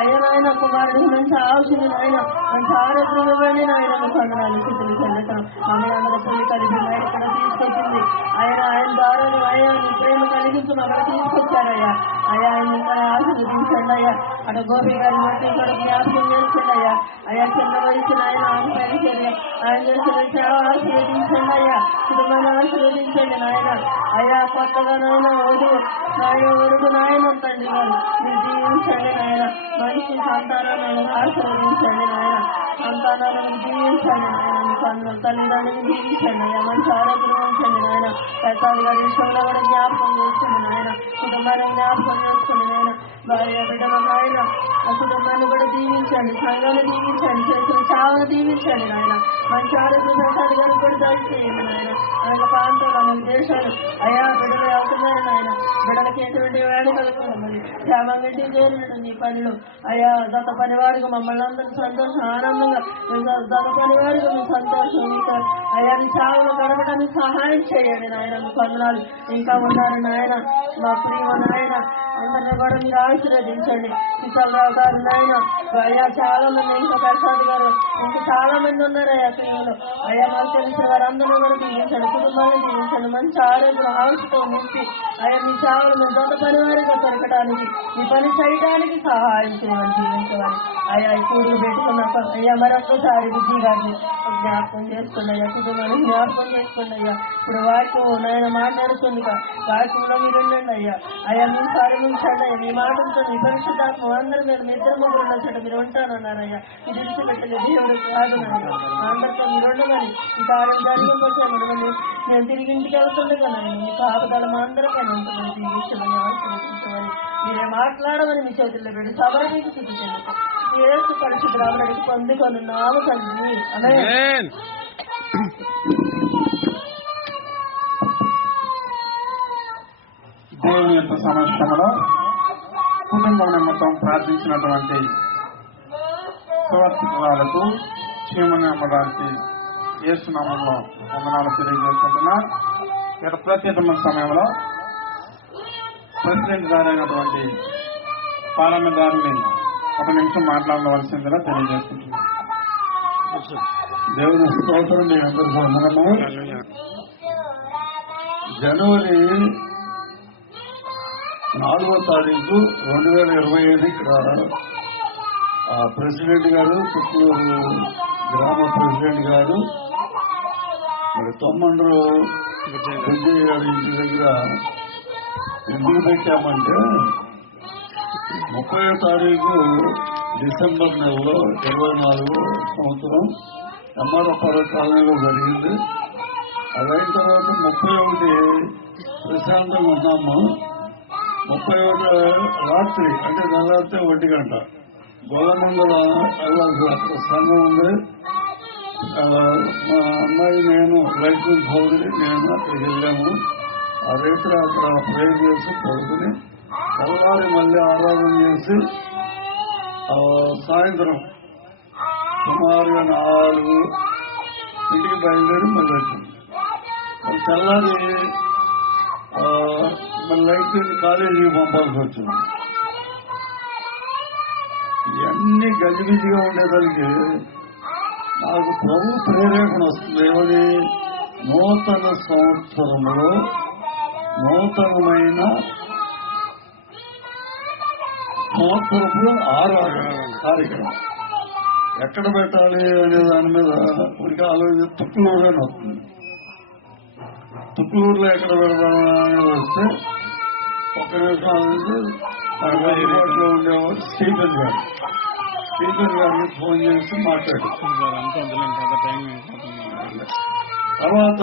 అయ్యా నాయన కుమారుడికి మంచి ఆవుతుంది నాయన, మంచి ఆరోగ్యం ఇవ్వండి నాయన. మీకు వందనాలు స్థితులు చెల్లటం మమ్మల్ని అందరూ పొలి కలిపి నాయన ఇక్కడ తీసుకొచ్చింది ఆయన ద్వారా అయ్యా నీ ప్రేమ కలిగించి మమ్మల్ని తీసుకొచ్చారయ్యా. అయ్యా ఆయన ఇంకా ఆశీర్వదించండి అయ్యా. అటు గోపి గారి బట్టి ఇక్కడ జ్ఞాపకం చేసింది అయ్యా. అయ్యా చిన్న వయసు ఆయన పరిచర్య ఆయన చేసిన సేవ ఆశీర్వదించండి అయ్యా. కుటుంబాన్ని ఆశీర్వదించండి నాయన. అయ్యా కొత్తగా నాయన వరుడు నాయన తండ్రి గారు మీరు జీవించండి నాయన. మంచి సంతానాన్ని ఆశీర్వదించండి నాయన. సంతానాలను దీవించండి నాయన, తల్లిదండ్రులను దీవించండి అయ్యా, మంచి ఆరోగ్యం ఉంచండి నాయన. ప్రసాద్ గారి విషయంలో కూడా జ్ఞాపకం చేసుకోండి నాయన, కుటుంబాన్ని జ్ఞాపకం చేసుకోండి నాయన. భార్య బిడ్డల నాయన ఆ కుటుంబాన్ని కూడా దీవించండి, సంఘాన్ని దీవించండి, చేసిన చావును దీవించండి నాయన. మంచి ఆరోగ్యం ప్రసాద్ గారికి కూడా దయచేయండి నాయన. ఆయన ప్రాంతాలు మన దేశాలు అయ్యా బిడ్డలు అవుతున్నారు నాయన, బిడ్డలకి ఎటువంటి వేడి కలుగుతుంది మరి క్షేమంగా చేరినట్టు నీ పనులు అయ్యా. గత పని వారికి మమ్మల్ని అందరూ సంతోషం ఆనందంగా గత పని వారికి మీ సంతోషం ఇంకా అయ్యా నీ చావులు గడపడానికి సహాయం చేయండి నాయన. మీ పనులు ఇంకా ఉన్నారు నాయన, మా ప్రియ నాయన అందరినీ కూడా మీరు ఆశీర్వదించండి. సీతారావు గారు నాయన అయ్యా చాలా మంది, ఇంకా ప్రసాద్ గారు ఇంకా చాలా మంది ఉన్నారు అయ్యా ప్రియులు అయ్యా. మాకు తెలిసిన వారు అందరూ కూడా దీవించండి, కుటుంబాన్ని దీవించండి, మంచి ఆరోగ్యం హౌస్తో నింపి అయ్యా మీ సేవలు మీ దొంగ పని వారిగా దొరకడానికి మీ పని చేయడానికి సహాయం చేయమని దీవించమని అయ్యా. ఈ కూడుకు పెట్టుకున్న అయ్యా మరొకసారి బుద్ధి గారిని జ్ఞాపకం చేసుకోండి అయ్యా, కుటుంబాన్ని జ్ఞాపకం చేసుకోండి అయ్యా. ఇప్పుడు వాక్యం నాయన మాట్లాడుతుంది వాక్యంలో మీరు ఉండండి అయ్యా. అయ్యా మీ సారి ఉంచండి అయ్యా, మీ మాటలతో మీ పరిశుద్ధాత్మ అందరి మీద మీ ఇద్దరు ముగ్గురు ఉండొచ్చట మీరు ఉంటానన్నారయ్యా. ఇది విడిచిపెట్టలే దేవుడు కాదు నాయన, అందరితో మీరు ఉండమని ఈ కార్యం జరిగిపోతామని నేను తిరిగి ఇంటికి వెళ్తుండగా నాయన మీ కాపుదల మా అందరిపైన ఉంటుందని జీవించమని ఆశీర్వదించమని మీరే మాట్లాడమని మీ చేతుల్లో పెట్టి సభకి చూపించండి. ఏసు పరిశుద్ధరాముడికి పొందుకొని నామ తండ్రి ఆమేన్. దేవుని యొక్క సమక్షంలో కుటుంబం నిమిత్తం ప్రార్థించినటువంటి సువార్థికులకు చీమని అమ్మడానికి యేసునామంలో వందనాలు తెలియజేసుకుంటున్నా. ఇక్కడ ప్రత్యేకమైన సమయంలో ప్రెసిడెంట్ గారైనటువంటి పాలన గారిని ఒక నిమిషం మాట్లాడవలసిందిగా తెలియజేసుకుంటున్నాను. దేవుని స్తోత్రం. మీ అందరి వందనము. జనవరి 4వ తారీఖు 2025 ఇక్కడ ప్రెసిడెంట్ గారు, తుక్కులూరు గ్రామ ప్రెసిడెంట్ గారు మరి తొమ్మండ్రు విజయ్ గారి ఇంటి దగ్గర ఎందుకు పెట్టామంటే 30వ తారీఖు డిసెంబర్ నెలలో 24వ సంవత్సరం ఎంఆర్ఎఫ్ఆర్ కాలనీలో జరిగింది. అదైన తర్వాత 31 ప్రశాంతంగా ఉన్నాము. 31 రాత్రి అంటే తెల్లారితే 1 గంట గోలమండల వెళ్ళాల్సి అక్కడ సంఘం ఉంది. మా అమ్మాయి నేను లైఫ్ భౌరి నేను అక్కడికి వెళ్ళాము. ఆ రైతులు అక్కడ ప్రేర్ చేసి పడుకుని తెల్లవారి మళ్ళీ ఆరాధన చేసి సాయంత్రం సుమారుగా 4 ఇంటికి బయలుదేరి మళ్ళీ వచ్చింది. తెల్లారి మళ్ళీ లైఫ్ కాలేజీకి పంపాల్సి వచ్చింది. ఇవన్నీ గజిబిజిగా ఉండేదానికి నాకు ప్రభు ప్రేరేపణ వస్తుంది. ఏమని? నూతన సంవత్సరంలో నూతనమైన సంవత్సరపు ఆరాధన కార్యక్రమం ఎక్కడ పెట్టాలి అనే దాని మీద ఉనికి ఆలోచన తుక్కులూరు అని వస్తుంది. తుక్కులూరులో ఎక్కడ పెడదామని వస్తే ఒక్క నిమిషం ఆలోచించి మనకు అందుబాటులో ఉండేవారు స్టీఫెన్ గారికి ఫోన్ చేసి మాట్లాడారు. తర్వాత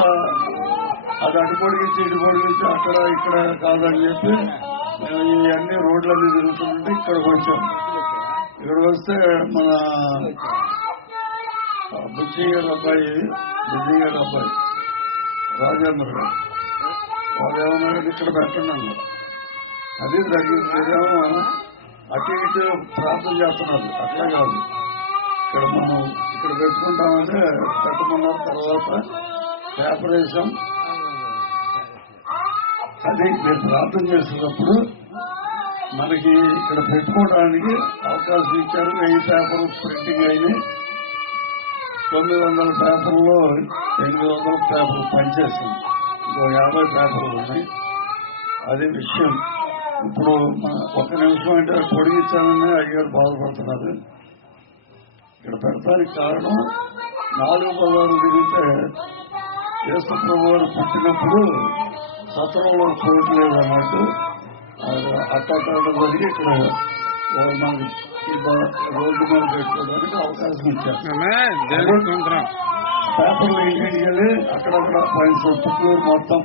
అది అటు పొడిగించి ఇటు పొడిగించి అక్కడ ఇక్కడ కాదని చెప్పి ఇవన్నీ రోడ్లన్నీ తిరుగుతుంటే ఇక్కడికి వచ్చాం. ఇక్కడికి వస్తే మన బుజ్జి గారి అబ్బాయి రాజేంద్ర గారు వాళ్ళు ఏమన్నా ఇక్కడ పెట్టండి అన్నారు. అది మీరేమో అటు ఇటు ప్రార్థన చేస్తున్నారు. అట్లా కాదు, ఇక్కడ మనం ఇక్కడ పెట్టుకుంటామంటే పెట్టమన్నారు. తర్వాత పేపర్ వేసాం. అది మీరు ప్రార్థన చేసేటప్పుడు మనకి ఇక్కడ పెట్టుకోవడానికి అవకాశం ఇచ్చారు. 1000 పేపర్లు ప్రింటింగ్ అయినాయి. 900 పేపర్లో 800 పేపర్లు పనిచేసింది. ఇంకో 50 పేపర్లు ఉన్నాయి. అదే విషయం. ఇప్పుడు ఒక నిమిషం అంటే పొడిగించాలని అయ్యారు బాధపడుతున్నారు. ఇక్కడ పెడతానికి కారణం 4 పదాలు తిరిగితే యేసు ప్రభు వారు పుట్టినప్పుడు సత్రంలో చోటు లేదన్నట్టు అట్టాట జరిగి ఇక్కడ మనకి ఈ రోడ్డు మీద పెట్టుకోవడానికి అవకాశం ఇచ్చారు. దేవుని పేపర్లు ఇంటికి వెళ్ళి అక్కడక్కడ పంచాం. పుత్తూరు మొత్తం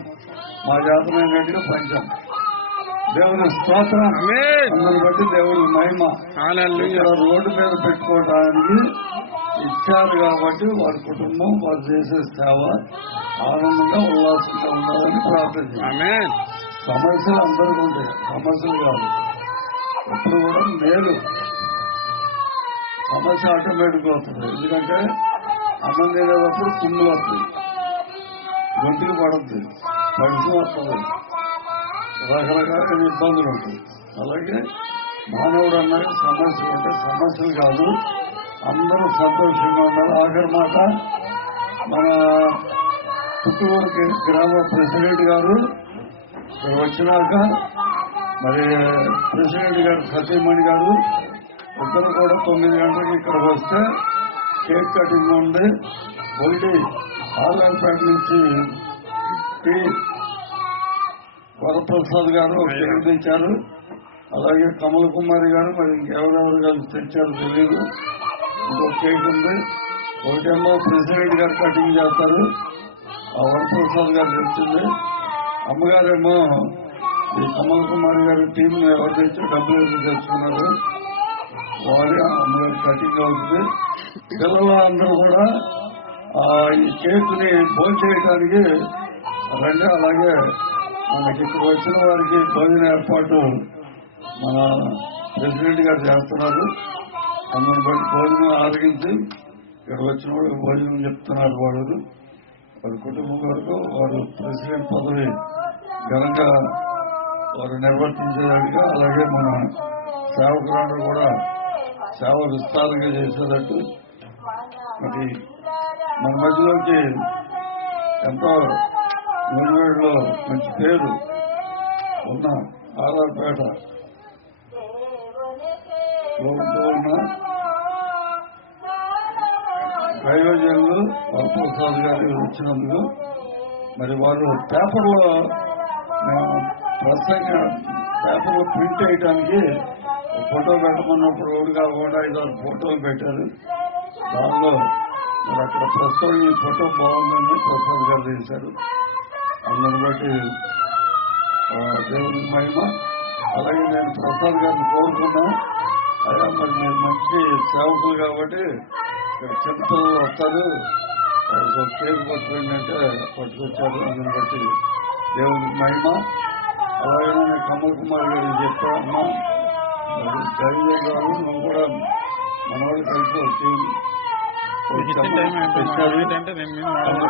మా జాతర ఏంటంటే పంచాం. దేవుని స్తోత్రం. అందరిని బట్టి దేవుని మహిమ. ఇక్కడ రోడ్డు మీద పెట్టుకోవడానికి ఇచ్చారు కాబట్టి వారి కుటుంబం వారు చేసే సేవ ఆనందంగా ఉల్లాసంగా ఉండాలని ప్రార్థించారు. సమస్యలు అందరికీ ఉంటాయి, సమస్యలు కాదు. ఎప్పుడు కూడా మేలు. సమస్య ఆటోమేటిక్ అవుతుంది. ఎందుకంటే అన్నం తినేటప్పుడు తుమ్ములు వస్తాయి, గొంతుకు పడుతుంది, పరిశ్రమ వస్తుంది, రకరకాల ఇబ్బందులు ఉంటాయి. అలాగే మానవుడు అన్నది సమస్యలు ఉంటాయి. సమస్యలు కాదు, అందరూ సంతోషంగా ఉండాలి. ఆఖరి మాట మన పుట్టూరుకి గ్రామ ప్రెసిడెంట్ గారు ఇక్కడ వచ్చినాక మరి ప్రెసిడెంట్ గారు సతీమణి గారు ఇద్దరు కూడా 9 గంటలకి ఇక్కడికి వస్తే కేక్ కటింగ్ ఉంది. ఒకటి ఆర్ఆర్పేట నుంచి వరప్రసాద్ గారు కేక్ తెచ్చారు. అలాగే కమల్ కుమారి గారు మరి ఇంకెవరెవరు కలిసి తెచ్చారు తెలియదు. ఇంకో కేక్ ఉంది. ఒకటేమో ప్రెసిడెంట్ గారు కటింగ్ చేస్తారు, ఆ వరప్రసాద్ గారు తెచ్చింది. అమ్మగారేమో ఈ కమల్ కుమారి గారి టీం ఎవరు తెచ్చి డబ్బులు ఎందుకు తెచ్చుకున్నారు, వారి అమ్మగారి కటింగ్ అవుతుంది. పిల్లలు అందరూ కూడా ఈ కేక్ ని భోజనం చేయడానికి రండి. అలాగే మనకి ఇక్కడ వచ్చిన వారికి భోజన ఏర్పాటు మన ప్రెసిడెంట్ గారు చేస్తున్నారు. అందరిని బట్టి భోజనం ఆరగించి ఇక్కడ వచ్చిన వాళ్ళకి భోజనం చెప్తున్నారు. వాడు వారి కుటుంబం వరకు వారు ప్రెసిడెంట్ పదవి ఘనంగా వారు నిర్వర్తించేదానిగా, అలాగే మన సేవకురాలు కూడా సేవ విస్తారంగా చేసేటట్టు మరి మన మధ్యలోకి ఎంతో నూజివేడులో మంచి పేరు ఉన్న ఆర్ఆర్పేట ఉన్న దైవజనులు వరప్రసాద్ గారు వచ్చినందుకు మరి వారు పేపర్లో పేపర్లో ప్రింట్ చేయడానికి ఫోటో పెట్టమన్నప్పుడు రోడ్డు కాకుండా 5-6 ఫోటోలు పెట్టారు. దానిలో మరి అక్కడ ప్రస్తుతం ఈ ఫోటో బాగుందని ప్రసాద్ గారు చేశారు. అందుని బట్టి దేవుని మహిమ. అలాగే నేను ప్రసాద్ గారిని కోరుకున్నా, అయ్యా మరి మీరు మంచి సేవకులు కాబట్టి ఇక్కడ చిన్నపిల్లలు వస్తారు, వాళ్ళకి కేక్ పట్టుకోండి అంటే పట్టుకొచ్చారు. అందుని బట్టి దేవుని మహిమ. అలాగే నేను కమల్ కుమార్ గారికి చెప్పాను, దైవం గారు నువ్వు కూడా మనవాళ్ళు కలిసి వచ్చి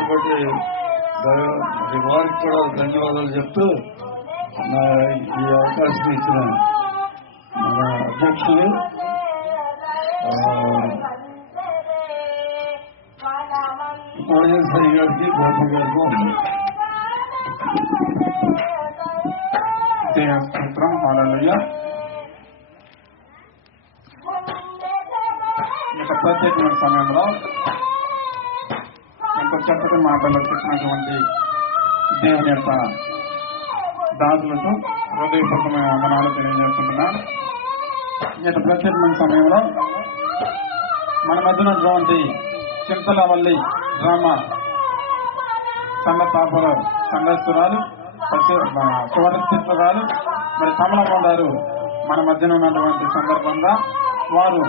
బట్టి వారికి కూడా ధన్యవాదాలు చెప్తూ ఈ అవకాశం ఇచ్చిన మన అధ్యక్షులు సాయి గారికి గోపి గారికి ఉంది. ప్రత్యేకమైన సమయంలో ఎంత చక్కటి మాటలు చెప్పినటువంటి దేవుని యొక్క దాసులకు హృదయపూర్వకమైన వందనాలు తెలియజేస్తున్నాను. ఇక ప్రత్యేకమైన సమయంలో మన మధ్యనటువంటి చింతలవల్లి డ్రామా సంఘస్థాపన సంఘస్థురాలు సువర్ణస్థితురాలు మరి కమలకొండారు మన మధ్యన ఉన్నటువంటి సందర్భంగా వారు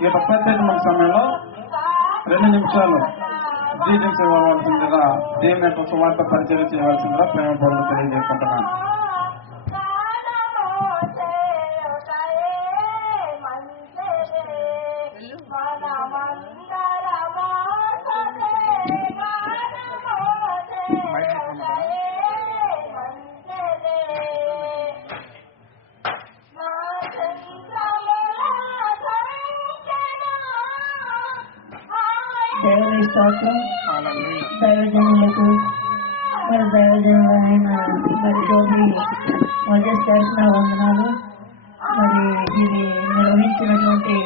ఈ యొక్క ప్రత్యేకమైన సమయంలో 2 నిమిషాలు జీవించి ఇవ్వవలసిందిగా దేవుని యొక్క సువార్త పరిచయం చేయవలసిందిగా ప్రేమ పనులు తెలియజేసుకుంటున్నాను. దేవుని స్తోత్రం. దైవజనులకు మరి దైవజనులైన మరి గోపి మోజెస్ గారికి నా వందనాలు. మరి ఇది నిర్వహించినటువంటి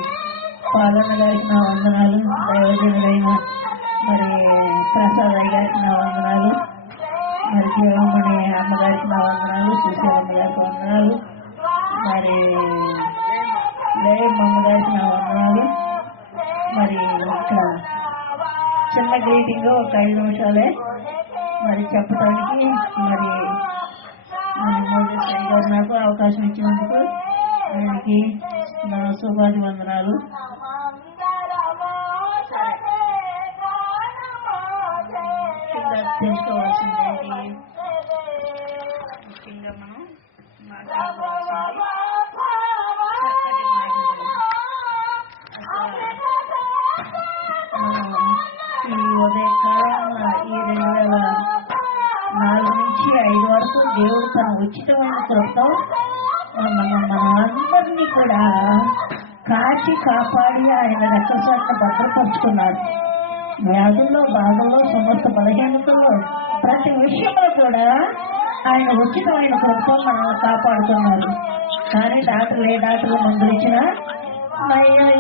పాలన గారికి నా వందనాలు. దైవజనులైన మరి ప్రసాద్ గారికి నా వందనాలు. మరి జీవమణి అమ్మగారికి నా వందనాలు. సుశీలమ్మ గారికి వందనాలు. మరి మమ్మగారికి నా వందనాలు. మరి ఇక్కడ చిన్న గ్రీటింగ్ ఒక 5 నిమిషాలే మరి చెప్పడానికి మరి మోదీ గారు నాకు అవకాశం ఇచ్చినందుకు ఆయనకి నా శుభాభివందనాలు. తెలుసుకోవాల్సింది ముఖ్యంగా మనం మాట్లాడుకోవాల్సింది చక్కటి మాటలు. ఈ ఉదయకాలం ఈ 2004 నుంచి 5 వరకు దేవుడు తన ఉచితమైన కృపతో మనందరినీ కూడా కాచి కాపాడి ఆయన రక్షణ భద్రపరుచుకున్నాడు. వ్యాధుల్లో బాధల్లో సమస్త బలహీనతల్లో ప్రతి విషయంలో కూడా ఆయన ఉచితమైన కృపతో మనల్ని కాపాడుతున్నారు. కానీ డాక్టర్లు మందులు ఇచ్చినా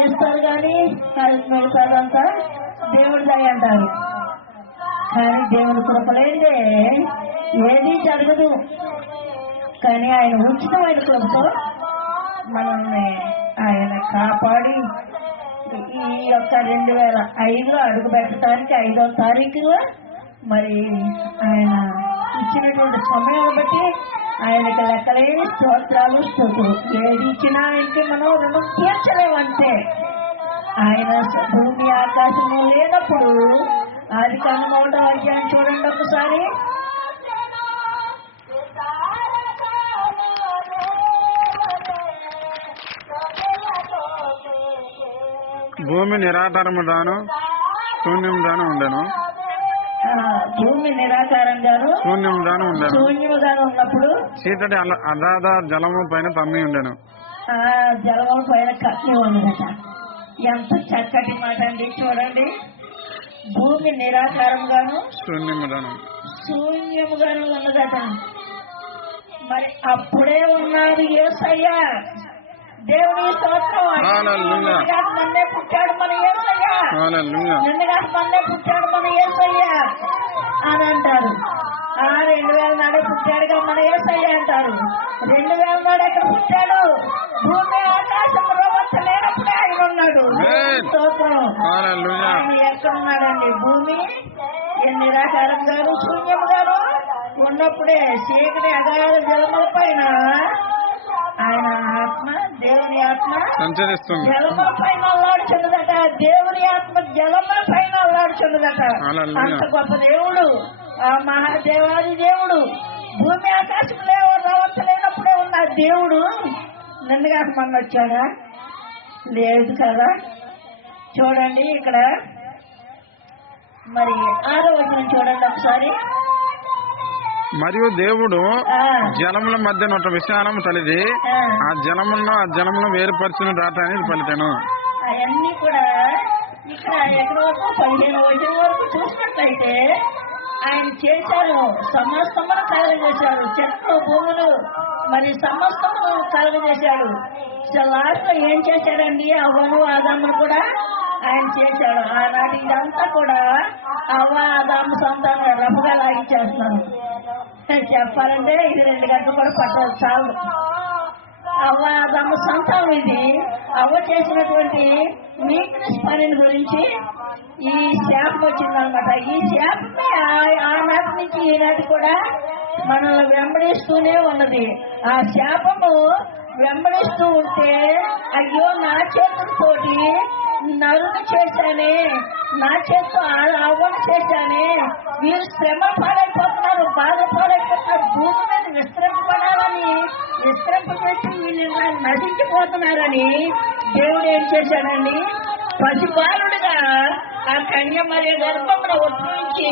ఇస్తారు కానీ మిగతాదంతా దేవుడి దయ అంటారు. కానీ దేవుని కృపలేదే ఏదీ జరగదు. కానీ ఆయన ఉచితమైన కృపతో మనల్ని ఆయన కాపాడి ఈ యొక్క 2005లో అడుగు పెట్టడానికి 5వ తారీఖులో మరి ఆయన ఇచ్చినటువంటి సమయాన్ని బట్టి ఆయనకి లెక్కలేని స్తోత్రాలు స్తోత్రులు. ఏది ఇచ్చినా ఆయనకి మనం రుణం తీర్చలేమంటే ఆయన భూమి ఆకాశము లేనప్పుడు ఆది కాండం 1వ అధ్యాయం చూడండి ఒకసారి. భూమి నిరాకారము దాను శూన్యం దాను ఉండను. భూమి నిరాకారంగాను శూన్యముగాను ఉండను. శూన్యముగాను ఉన్నప్పుడు చీకటి అగాధ జలము పైన తమ్మి ఉండను. ఆ జలము పైన కత్తి ఉన్నదట. ఎంత చక్కటి మాట అండి. చూడండి, భూమి నిరాకారంగాను శూన్యముగాను ఉన్నదట. మరి అప్పుడే ఉన్నాడు యేసయ్య. దేవుని స్తోత్రం. నిన్నగాక పుట్టాడు మన యేసయ్య. నిన్నగాక పుట్టాడు మన యేసయ్య అని అంటారు. 2000 నాడే పుట్టాడుగా మన యేసయ్య అంటారు. 2000 నాడు ఎక్కడ పుట్టాడు? భూమి ఆకాశంలో లేనప్పుడే ఆయన ఉన్నాడు. స్తోత్రం. ఆయన ఎక్కడున్నాడండి? భూమి నిరాకారంగాను శూన్యంగాను ఉన్నప్పుడే చీకటి అగాధ జలముల పైన ఆయన ఆత్మ, దేవుని ఆత్మ జలముల పైన అల్లాడుచున్నదట. దేవుని ఆత్మ జలముల పైన అల్లాడుచున్నదట. అంత గొప్ప దేవుడు, ఆ మహాదేవాది దేవుడు. భూమి ఆకాశం లేనప్పుడే ఉన్న దేవుడు నిన్నగా మన వచ్చాడా? లేదు కదా. చూడండి ఇక్కడ మరి 6వ వచనం చూడండి ఒకసారి. మరియు దేవుడు జలముల మధ్య ఒక విశాలము తలిది ఆ జలములను వేరుపరచును రాటానికి పలికాను. అవన్నీ కూడా ఇక్కడ ఎక్కడ వరకు 15వ వచనం వరకు చూసినట్లయితే ఆయన చేశారు. సమస్తమును కలగజేశారు. చెట్లు, భూములు మరి సమస్తమును కలగజేశాడు. లాస్ట్ లో ఏం చేశాడండి? అవ్వను ఆదామును కూడా ఆయన చేశాడు. ఆనాటి ఇదంతా కూడా అవ్వ ఆదాము సంతానం రఫగా లాగించేస్తున్నాను. చెప్పాలంటే ఇది 2 గంటలు కూడా పట్టదు, చాలు. అవ్వ ఆదాము సంతానం ఇది. అవ్వ చేసినటువంటి వీక్నెస్ పనిని గురించి ఈ శాపం వచ్చిందనమాట. ఈ శాపమే ఆనాటి నుంచి ఈనాటి కూడా మనల్ని వెంబడిస్తూనే ఉన్నది. ఆ శాపము వెంబడిస్తూ ఉంటే అయ్యో నా చేతులతోటి నరును చేశానే, నా చేతితో అవ్వను చేశానే, వీరు శ్రమ పాడైపోతున్నారు, బాధపడైపోతున్నారు, భూమి మీద విశ్రమపడాలని విశ్రమపెట్టి వీళ్ళు నశించిపోతున్నారని దేవుడు ఏం చేశాడండి? పసిబాలుడుగా ఆ కన్యమర్య గర్భంలో నుంచి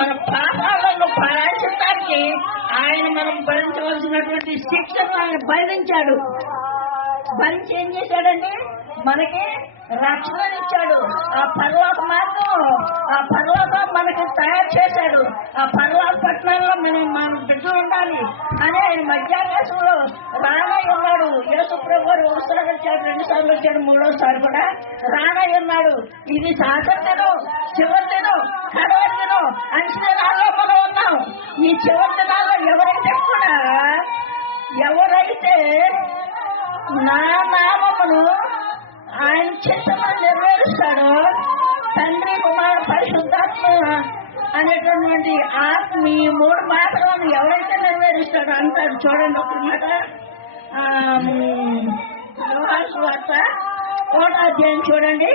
మన పాపాలను పరాయించడానికి ఆయన మనం భరించవలసినటువంటి శిక్షను ఆయన భరించాడు. భరించి ఏం చేశాడండి? మనకి రక్షణనిచ్చాడు. ఆ పరలోక మార్గం, ఆ పరలోకం మనకి తయారు చేశాడు. ఆ పరలోక పట్టణంలో మనం బిడ్డలు ఉండాలి అని ఆయన మధ్యాకాశంలో రానై ఉన్నాడు. యేసు ప్రభు వారు ఒకసారి వచ్చాడు, 2 సార్లు వచ్చాడు, 3వసారి కూడా రానై ఉన్నాడు. ఇది శాసన దినం, చివరి దినం, కడవరి దినం, అంచె దినాల్లో మనం ఉన్నాం. ఈ చివరి దినాల్లో ఎవరైతే నా నామమును నెరవేరుస్తాడో తండ్రి కుమార పరిశుద్ధాత్మ అనేటటువంటి ఆత్మ ఈ 3 మాటలను ఎవరైతే నెరవేరుస్తాడో అంటాడు. చూడండి ఒక మాట, యోహాను సువార్త 1వ అధ్యాయం చూడండి.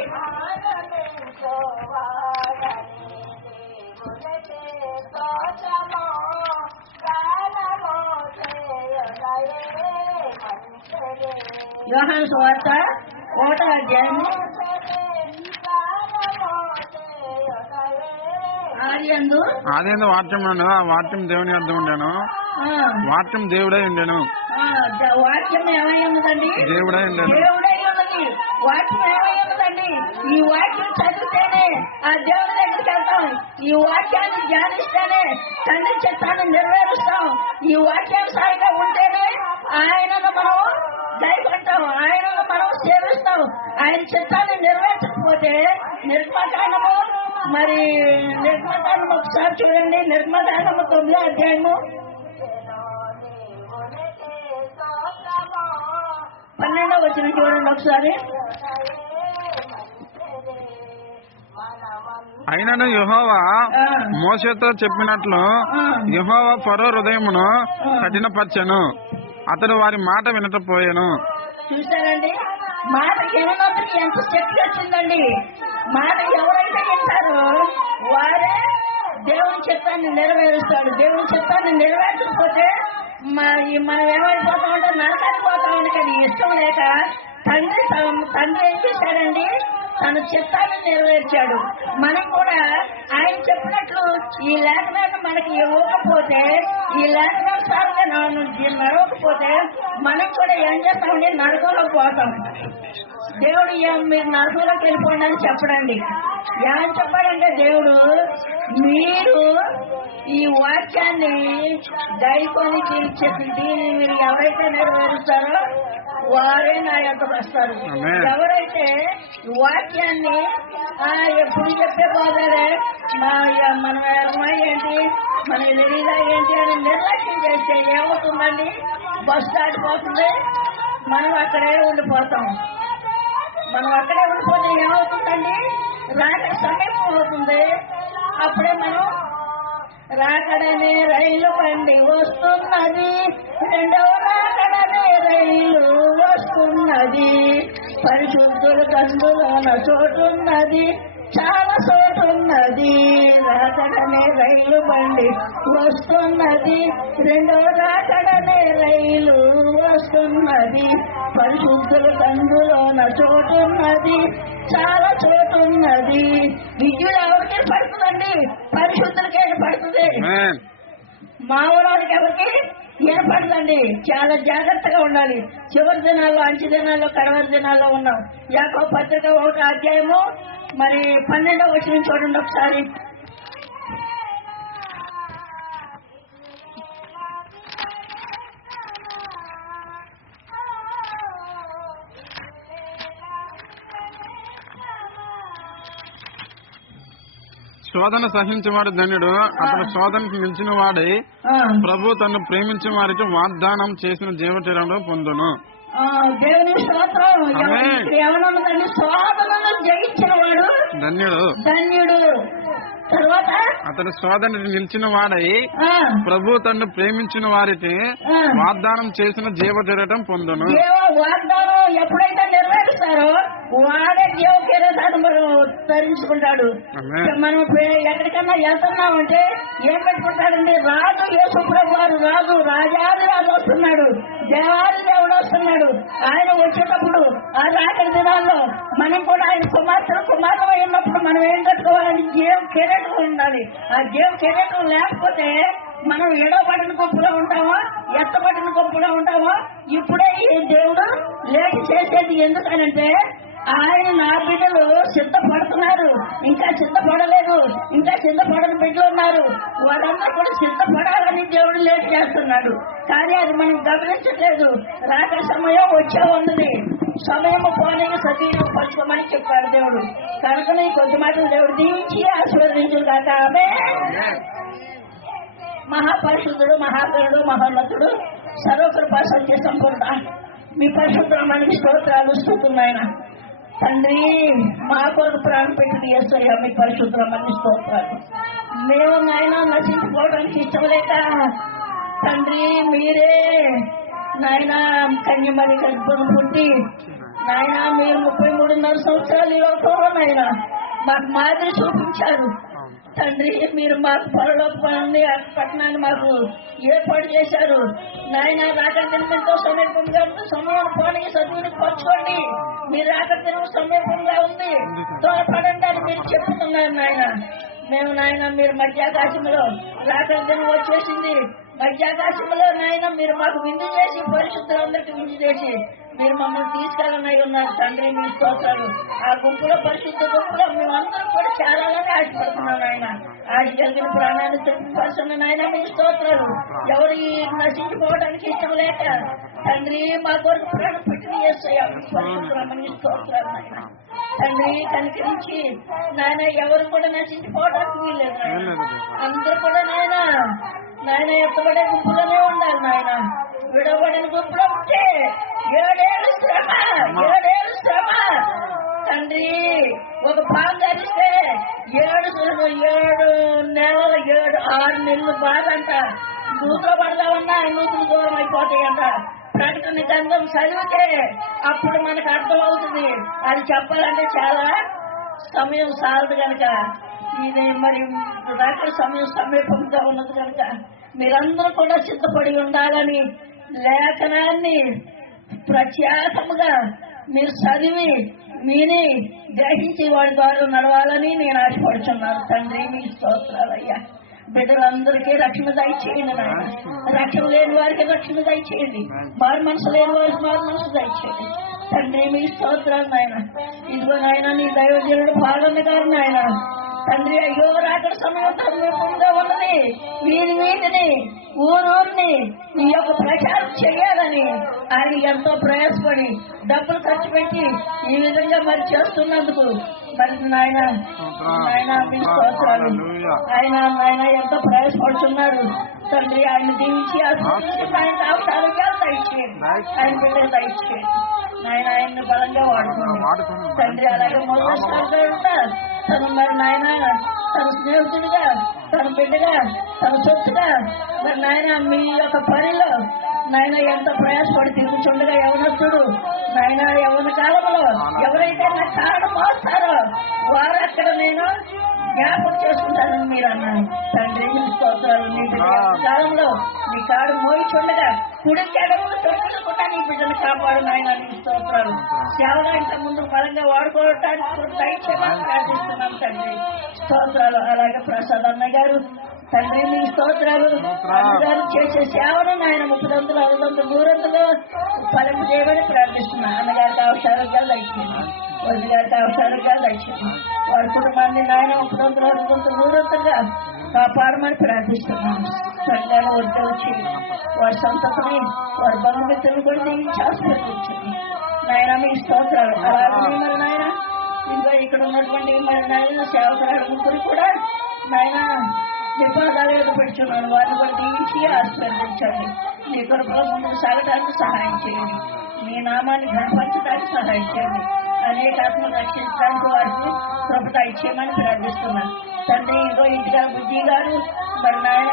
యోహాను సువార్త 1వ అధ్యాయం ఆది వాక్యం ఉండను, ఆ వాక్యం దేవుని అర్థం ఉండేను, వాక్యం దేవుడై ఉండేను. వాక్యం ఏమై ఉన్నదండి? దేవుడై ఉండేను. దేవుడై ఉన్నది. వాక్యం ఏమై ఉన్నదండి? ఈ వాక్యం చదివితేనే ఆ దేవుడి దగ్గరికి వెళ్తాం. ఈ వాక్యాన్ని ధ్యానిస్తేనే తండ్రి చిత్తాన్ని నెరవేరుస్తాం. ఈ వాక్యానుసారంగా ఉంటేనే ఆయనను మనం గైకొంటాం, ఆయనను మనం సేవిస్తాం. ఆయన చిత్తాన్ని నెరవేర్చకపోతే నిర్మకాండము ఒకసారి చూడండి. నిర్మకాండము 9వ అధ్యాయము 12వ వచనం చూడండి ఒకసారి. అయినను యెహోవా మోషేతో చెప్పినట్లు యెహోవా ఫరో హృదయమును కఠినపరచెను, అతడు వారి మాట వినకపోయాను. చూసారండి, మాట వినడానికి ఎంత శక్తి వచ్చిందండి. మాట ఎవరైతే వింటారో వారే దేవుని చిత్తాన్ని నెరవేరుస్తాడు. దేవుని చిత్తాన్ని నెరవేర్చకపోతే మనం ఏమైపోతామంటే నరకానికి పోతామని. కానీ ఇష్టం లేక తండ్రి ఏం చేశాడండి? తన చిత్తాన్ని నెరవేర్చాడు. మనం కూడా ఆయన చెప్పినట్లు ఈ లేఖనాన్ని మనకి ఇవ్వకపోతే, ఈ లేఖనానుసారంగా నడవకపోతే మనం కూడా ఏం చేస్తామండి? నరకంలో పోతాం. దేవుడు మీరు నరకంలోకి వెళ్ళిపోండి అని చెప్పడండి. ఏమని చెప్పాడంటే దేవుడు, మీరు ఈ వాక్యాన్ని గైకొని దీన్ని మీరు ఎవరైతే నెరవేరుస్తారో వారే నా యొక్కకు వస్తారు. ఎవరైతే వాక్యాన్ని ఎప్పుడు చెప్పే పోతారే మన అమ్మాయి ఏంటి, మన ఎదురుగా ఏంటి అని నిర్లక్ష్యం చేస్తే ఏమవుతుందండి? బస్సు దాటిపోతుంది, మనం అక్కడే ఉండిపోతాం. మనం అక్కడే ఉండిపోతే ఏమవుతుందండి? రాకడ సమయం అవుతుంది. అప్పుడే మనం రాకడనే రైలు బండి వస్తున్నది, 2వ రాకడనే రైలు వస్తున్నది, పరిశుద్ధుల కందులోన చోటున్నది, చాలా చోటున్నది. రాకడనే రైలు బండి వస్తున్నది, 2వ రాకడనే రైలు వస్తున్నది, పరిశుద్ధుల కందులోన చోటున్నది, చాలా చోటున్నది. విద్యుత్ ఎవరికి పడుతుందండి? పరిశుద్ధులకి పడుతుంది. మామూలుకి ఎవరికి ఏర్పడదండి. చాలా జాగ్రత్తగా ఉండాలి. చివరి దినాల్లో, అంచె దినాల్లో, కడవరి దినాల్లో ఉన్నాం. యాకోబు పత్రిక 1వ అధ్యాయము 12వ వచనం చూడండి ఒకసారి. శోధన సహించేవాడు ధన్యుడు, అతడు శోధనకు మించిన వాడై ప్రభు తను ప్రేమించిన వారికి వాగ్దానం చేసిన జీవచరంలో పొందును. దేవుని స్తోత్రం. ఏమన్నదండి? శోధనను జయించిన వాడు ధన్యుడు. తర్వాత అతడు శోధన నిలిచిన వాడై ప్రభు తను ప్రేమించిన వారికి వాగ్దానం చేసిన జీవచరం పొందును. వాగ్దానం ఎప్పుడైతే నెరవేరుస్తారో వాడే జీవ కిరీటాన్ని ధరించుకుంటాడు. మనం ఎక్కడికన్నా వెళ్తున్నామంటే ఏం పెట్టుకుంటాడండి? రాజు యేసు ప్రభు వారు, రాజాది రాజు వస్తున్నాడు, దేవాది దేవుడు వస్తున్నాడు. ఆయన వచ్చేటప్పుడు ఆ రాకడి దినాల్లో మనం కూడా ఆయన కుమార్తె అయినప్పుడు మనం ఏం కట్టుకోవాలని జీవ కిరీటం ఉండాలి. ఆ జీవ కిరీటం లేకపోతే మనం ఎడబడిన గుంపులో ఉంటామా, ఎత్తబడిన గుంపులో ఉంటామా? ఇప్పుడే ఈ దేవుడు లేట్ చేసేది ఎందుకనంటే ఆయన నా బిడ్డలు సిద్ధపడుతున్నారు, ఇంకా సిద్ధపడలేదు, ఇంకా సిద్ధపడని బిడ్డలు ఉన్నారు. వాళ్ళందరూ కూడా సిద్ధపడాలని దేవుడు లేట్ చేస్తున్నాడు. కానీ అది మనం గమనించట్లేదు. రాక సమయం వచ్చే ఉన్నది. సమయము పోనీ సజీవం పరచుకోమని చెప్పాడు దేవుడు. కనుక ఈ కొద్ది మాటలు దేవుడు దీవించి ఆశీర్వదించు కాక. ఆమేన్. మహాపరిశుద్ధుడు, మహాదేవుడు, మహోన్నతుడు, సర్వకృపా సత్య సంపూర్ణ మీ పరిశుద్ధ మనకి స్తోత్రాలు స్తుతున్నాయన. తండ్రి మా కొరకు ప్రాణం పెట్టిన యేసయ్య మీ పరిశుద్ధమని స్తోత్రాలు. మేము నాయన నశించుకోవడానికి ఇష్టం లేక తండ్రి మీరే నాయన కన్యమని గర్భం పుట్టి నాయన మీరు 33.5 సంవత్సరాలు ఈ లోకంలో నాయన మాకు మాదిరి చూపించారు తండ్రి. మీరు మాకు పరలోకాన్ని పట్టణాన్ని మాకు ఏర్పాటు చేశారు నాయన. రాకదినంతో సమీపంగా సమయం పోనీ చదువునికి పంచుకోండి. మీరు రాకదినం సమీపంగా ఉంది, త్వరపడండి అని మీరు చెప్తున్నారు నాయన. మేము నాయన మీరు మధ్యాకాశంలో రాకదినం వచ్చేసింది. మధ్యాకాశంలో నాయన మీరు మాకు విందు చేసి పరిశుద్ధులందరికీ విందు చేసి మీరు మమ్మల్ని తీసుకెళ్ళనై ఉన్నారు తండ్రి. మీ స్తోత్రాలు. ఆ గుంపులో పరిశుద్ధ గుంపులో మేమందరం కూడా చేరాలని ఆశపడుతున్నాం ఆయన. ఆశ కలిగిన ప్రాణాన్ని తెలియపరుస్తున్న నాయన మీ స్తోత్రాలు. ఎవరు నశించిపోవడానికి ఇష్టం లేక తండ్రి మా కొరకు ప్రాణం పెట్టిన యేసయ్య పరిశుద్ధమని స్తోత్రాలు నాయన. తండ్రి కనికరించి నాయన ఎవరు కూడా నశించిపోవడానికి వీల్లేదు నాయన. అందరూ కూడా నాయన ఎత్తబడే గుంపులోనే ఉండాలి నాయన. విడవబడిన గుంపులో ఉంటే 7 ఏళ్ళు శ్రమ తండ్రి. ఒక పాము ధరిస్తే 7 నెలలు 6 నెలలు బాధ అంట. నూతులు పడదామన్నా నూతులు దూరం అయిపోతాయంట. ప్రకటన గ్రంథం చదివితే అప్పుడు మనకు అర్థం అవుతుంది. అది చెప్పాలంటే చాలా సమయం సాలదు కనుక ఇది మరి రాత్రి సమయం సమీపంగా ఉన్నది కనుక మీరందరూ కూడా సిద్ధపడి ఉండాలని లేఖనాన్ని ప్రత్యేకముగా మీరు చదివి విని గ్రహించి వాడి ద్వారా నడవాలని నేను ఆశపడుతున్నాను తండ్రి. మీ స్తోత్రాలయ్యా. బిడ్డలందరికీ రక్షణ దయచేయండి నాయన. రక్షణ లేని వారికి రక్షణ దయచేయండి. మారు మనసు లేని వారికి మారు మనసు దయచేయండి తండ్రి. మీ స్తోత్రాలు నాయన. ఇదిగో నాయన నీ దైవజనుడు పాలన గారు నాయన తండ్రి. అయ్యో రాకడ సమయం సమీపంగా ఉన్నది. వీధిని ఊరూరిని ఈ యొక్క ప్రచారం చేయాలని ఆయన ఎంతో ప్రయాసపడి డబ్బులు ఖర్చు పెట్టి ఈ విధంగా మరి చేస్తున్నందుకు మరి నాయన మీ స్తోత్రాలు. ఆయన ఎంతో ప్రయాసపడుతున్నారు తండ్రి. ఆయన దీవించి ఆయన ఆరోగ్యాలు దయచేయండి. ఆయన బిడ్డలు దయచేయండి నాయన. ఆయన్ని బలంగా వాడుకోండి తండ్రి. అలాగే మొదలు తను మరి నాయన తన స్నేహితుడిగా తన బిడ్డగా తన సొత్తుగా మరి నాయన మీ యొక్క పనిలో నాయన ఎంత ప్రయాసపడి తిరుగుతుండగా యవనస్తుడు నాయన యవన కాలంలో ఎవరైతే నా కాడు మోస్తారో వారు అక్కడ నేను జ్ఞాపకం చేసుకుంటానని మీరు అన్నాను తండ్రి. మీ స్తోత్రాలు. నీ బిడ్డ కాలంలో నీ కాడు మోయిచుండగా కుడి చెడములు తొట్టుకుండా నీ బిడ్డను కాపాడు నాయన. నీ స్తోత్రాలు. సేవగా ఇంత ముందు బలంగా వాడుకోవటానికి దయచేయమని ప్రార్థిస్తున్నాం తండ్రి. స్తోత్రాలు. అలాగే ప్రసాద్ అన్నయ్య గారు తండ్రి మీ స్తోత్రాలు. అన్నగారు చేసే సేవను నాయన 30 60 100 ఫలింపు చేయమని ప్రార్థిస్తున్నాను. అన్నగారికి ఆరోగ్యాలు దయచేయండి. వదిలి గారికి ఆరోగ్యాలు దయచేయండి. వారి కుటుంబాన్ని నాయన 30 60 100 కాపాడమని ప్రార్థిస్తున్నాను. సంఘాన్ని వద్దలు చేయండి. వారి సంతతిని వారి బంధుమిత్రులు కూడా దీవించి ఆశీర్వదించండి నాయన. మీ స్తోత్రాలు. అలాగే మరి నాయన ఇంకా ఇక్కడ ఉన్నటువంటి మరి నాయన సేవకురాలు ముగ్గురు కూడా నాయన నిపాదాలు పెడుతున్నాను. వారిని కూడా దీవించి ఆశీర్వదించండి. నీ కొరకు ముందుకు సాగడానికి సహాయం చేయండి. నీ నామాన్ని ఘనపరచడానికి సహాయం చేయండి. అనేక ఆత్మలు రక్షించడానికి వారికి కృప ఇచ్చేయమని ప్రార్థిస్తున్నాను తండ్రి. ఇదో ఇంటిగా బుద్ధి గారు మరి నాయన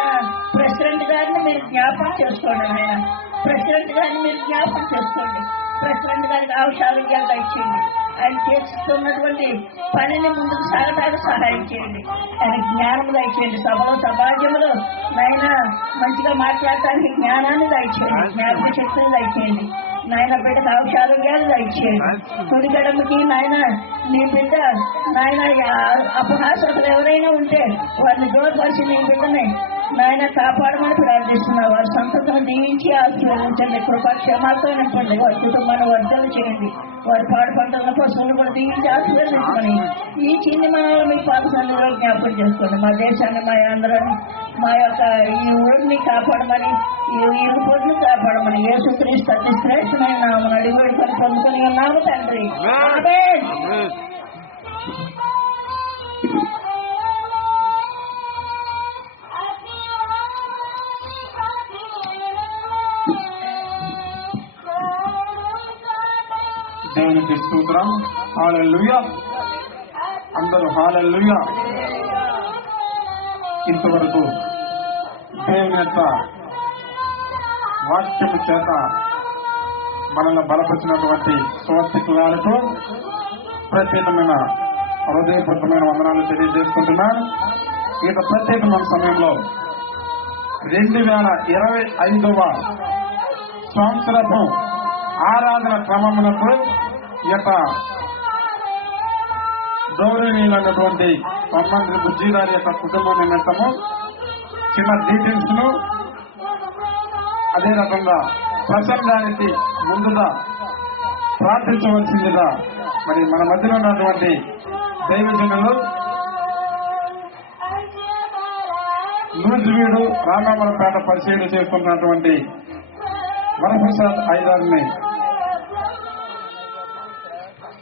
ప్రెసిడెంట్ గారిని మీరు జ్ఞాపకం చేసుకోండి నాయన. ప్రెసిడెంట్ గారిని మీరు జ్ఞాపకం చేసుకోండి. ప్రెసిడెంట్ గారికి ఆరోగ్యాలు దయచేయండి. ఆయన చేస్తున్నటువంటి పనిని ముందుకు సాగడానికి సహాయం చేయండి. ఆయన జ్ఞానం దయచేయండి. సభలో సమాజంలో నాయన మంచిగా మాట్లాడటానికి జ్ఞానాన్ని దయచేయండి. జ్ఞాపక శక్తిని దయచేయండి నాయన. బిడ్డకు ఆరోగ్యాలు దయచేయండి. కుడి గడమకి నాయన నీ బిడ్డ నాయన అపహాసకులు ఎవరైనా ఉంటే వారిని దూరపరిచి నీ బిడ్డని నాయన కాపాడమని ప్రార్థిస్తున్నారు. వారి సంతతిని దీవించి ఆశీర్వదించండి. కృపాక్షేమాలతో నింపండి. వారి కుటుంబాన్ని వర్ధలు చేయండి. వారి పాడు పంటలను పశువులు కూడా దీవించి ఆశీర్వదించమని ఈ చిన్ని మనల్ని మీ పాత సన్నిధిలో జ్ఞాపకం చేసుకోండి. మా దేశాన్ని మా ఆంధ్రాన్ని మా యొక్క ఈ ఊరిని కాపాడమని ఈ ఇరుపుడిని కాపాడమని యేసుక్రీస్తు అతి శ్రేష్టమైన నామమున అడిగి వేడుకొని పొందుకొని ఉన్నాము తండ్రి. ఆమేన్. దేవునికి స్తోత్రం. హల్లెలూయా. అందరూ హల్లెలూయా. ఇంతవరకు దేవుని యొక్క వాక్యము చేత మనల్ని బలపరిచినటువంటి సువర్తికులకు ప్రత్యేకమైన హృదయపూర్వకమైన వందనాలు తెలియజేసుకుంటున్నాను. ఈ ప్రత్యేకమైన సమయంలో 2025వ సంవత్సరపు ఆరాధన క్రమములకు ఈ యొక్క గౌరవనీయులైనటువంటి సంబంధి బుజ్జి గారి యొక్క కుటుంబ నిమిత్తము చిన్న డీటెయిల్స్ ను, అదే రకంగా ప్రసంగానికి ముందుగా ప్రార్థించవలసిందిగా మరి మన మధ్యలో ఉన్నటువంటి దైవజనులు నూజివీడు రామామరపేట పరిశీలన చేసుకున్నటువంటి వరప్రసాద్ ఐదారిని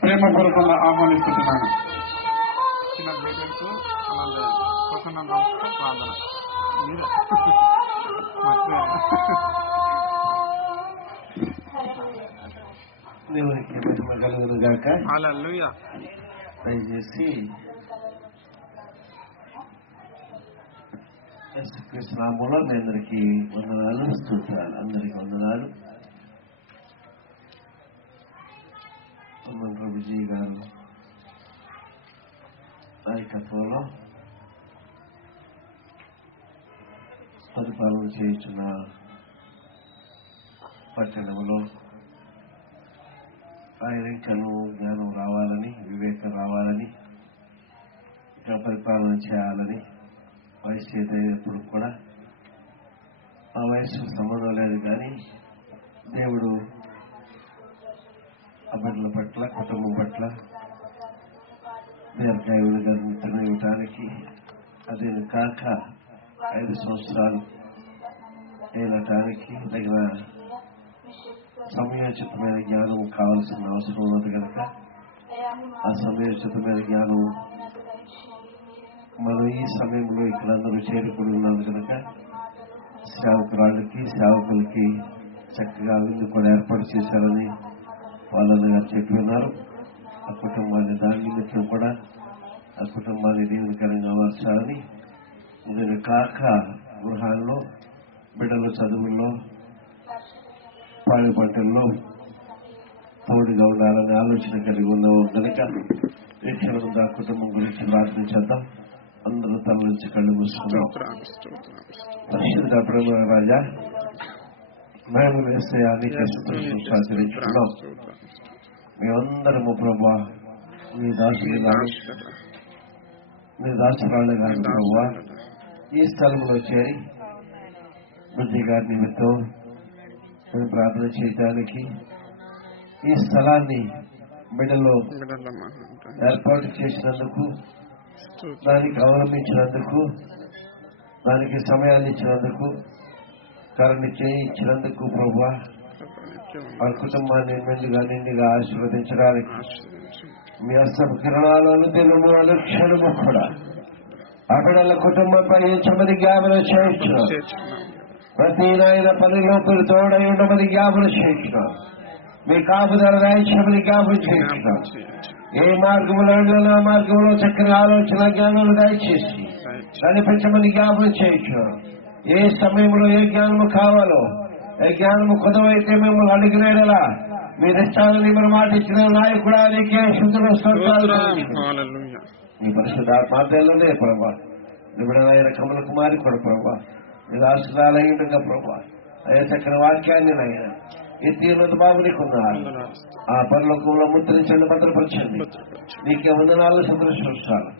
ప్రేమపూర్వకంగా ఆహ్వానిస్తున్నాను. చిన్న డీటెయిల్స్ అలాగే ప్రసంగం ప్రార్థన దేవునికి మహిమ కలుగును గాక. హల్లెలూయా. దయచేసి యేసుక్రీస్తు నామములో మీ అందరికీ వందనాలు, స్తోత్రాలు. అందరికీ వందనాలు. మంత్ర విజయ్ గారు నాయకత్వంలో పరిపాలన చేయుచున్న పట్టణంలో ఆయన ఇంకను జ్ఞానం రావాలని, వివేకం రావాలని, ఇంకా పరిపాలన చేయాలని, వయసు చేసేటప్పుడు కూడా ఆ వయసు సంబంధం లేదు, కానీ దేవుడు ఆ బిడ్డల పట్ల, కుటుంబం పట్ల దీర్ఘాయువులుగా నిత్యం ఇవ్వటానికి, అదే కాక 5 సంవత్సరాలు ఏలటానికి తగిన సమయోచితమైన జ్ఞానం కావాల్సిన అవసరం ఉన్నది కనుక ఆ సమయోచితమైన జ్ఞానం మనం ఈ సమయంలో ఇక్కడ అందరూ చేరుకుని ఉన్నది కనుక సేవకురాళ్ళకి, సేవకులకి చక్కగా విందు కూడా ఏర్పాటు చేశారని వాళ్ళని గారు చెప్పి ఉన్నారు. ఆ కుటుంబాన్ని దాని నిమిత్తం కూడా ఆ కుటుంబాన్ని దేవునికరంగా మార్చాలని, దీని కాక గృహాల్లో బిడ్డల చదువుల్లో, పాడి పంటల్లో తోడుగా ఉండాలనే ఆలోచన కలిగి ఉన్నావు కనుక ఈ క్షణం ఆ కుటుంబం గురించి ప్రార్థించేద్దాం. అందరూ తల నుంచి కళ్ళు మూసుకున్నాం. పరిశుద్ధ ప్రేమ రాజా, మేము వేసేయాచుకుంటున్నాం. మేమందరము ప్రభా మీ దాసులుగా, మీ దాసురాళ్ళు గారు ప్రభా ఈ స్థలంలో చేరి బుద్ధి గారి నిమిత్తం మేము ప్రార్థన చేయడానికి ఈ స్థలాన్ని బిడ్డలో ఏర్పాటు చేసినందుకు, దానికి అవలంబించినందుకు, దానికి సమయాన్ని ఇచ్చినందుకు, కరుణ చేయించినందుకు ప్రభువా ఆ కుటుంబాన్ని నిండుగా ఆశీర్వదించడానికి మీ అసలు కిరణాలను దినము అనుక్షణము కూడా ఆ బిడ్డల కుటుంబంపై ఎంచమని జ్ఞాపన చేయించున్నాం. ప్రతి నాయన పనిలో మీరు తోడై ఉండమని జ్ఞాపన చేయించున్నాం. మీ కాపుదల రాయించమని జ్ఞాపన చేయించున్నాం. ఏ మార్గంలో ఆ మార్గంలో చక్కని ఆలోచన జ్ఞానాలు దయచేసి నడిపించమని జ్ఞాపన చేయించున్నాం. ఏ సమయంలో ఏ జ్ఞానము కావాలో, ఏ జ్ఞానము కొదవైతే మిమ్మల్ని అడిగినలా మీరు ఇష్టాలని మీరు మాట ఇచ్చిన నాయకుడా నీకే శుద్ధులు మీ పరిశుద్ధాత్మలోనే ప్రభా నిబిడమైన కమల కుమారి కూడా ప్రభా మీరు ఆశీర్వాదాలయ్యుండగా ప్రభా అయ్యా చక్కని వాక్యాన్ని నాయన ఎత్తినంత బాబు నీకున్నారు. ఆ పరలోకంలో ముద్రించండి, భద్రపరచండి. నీకే వందనాలు, సంతోషాలు.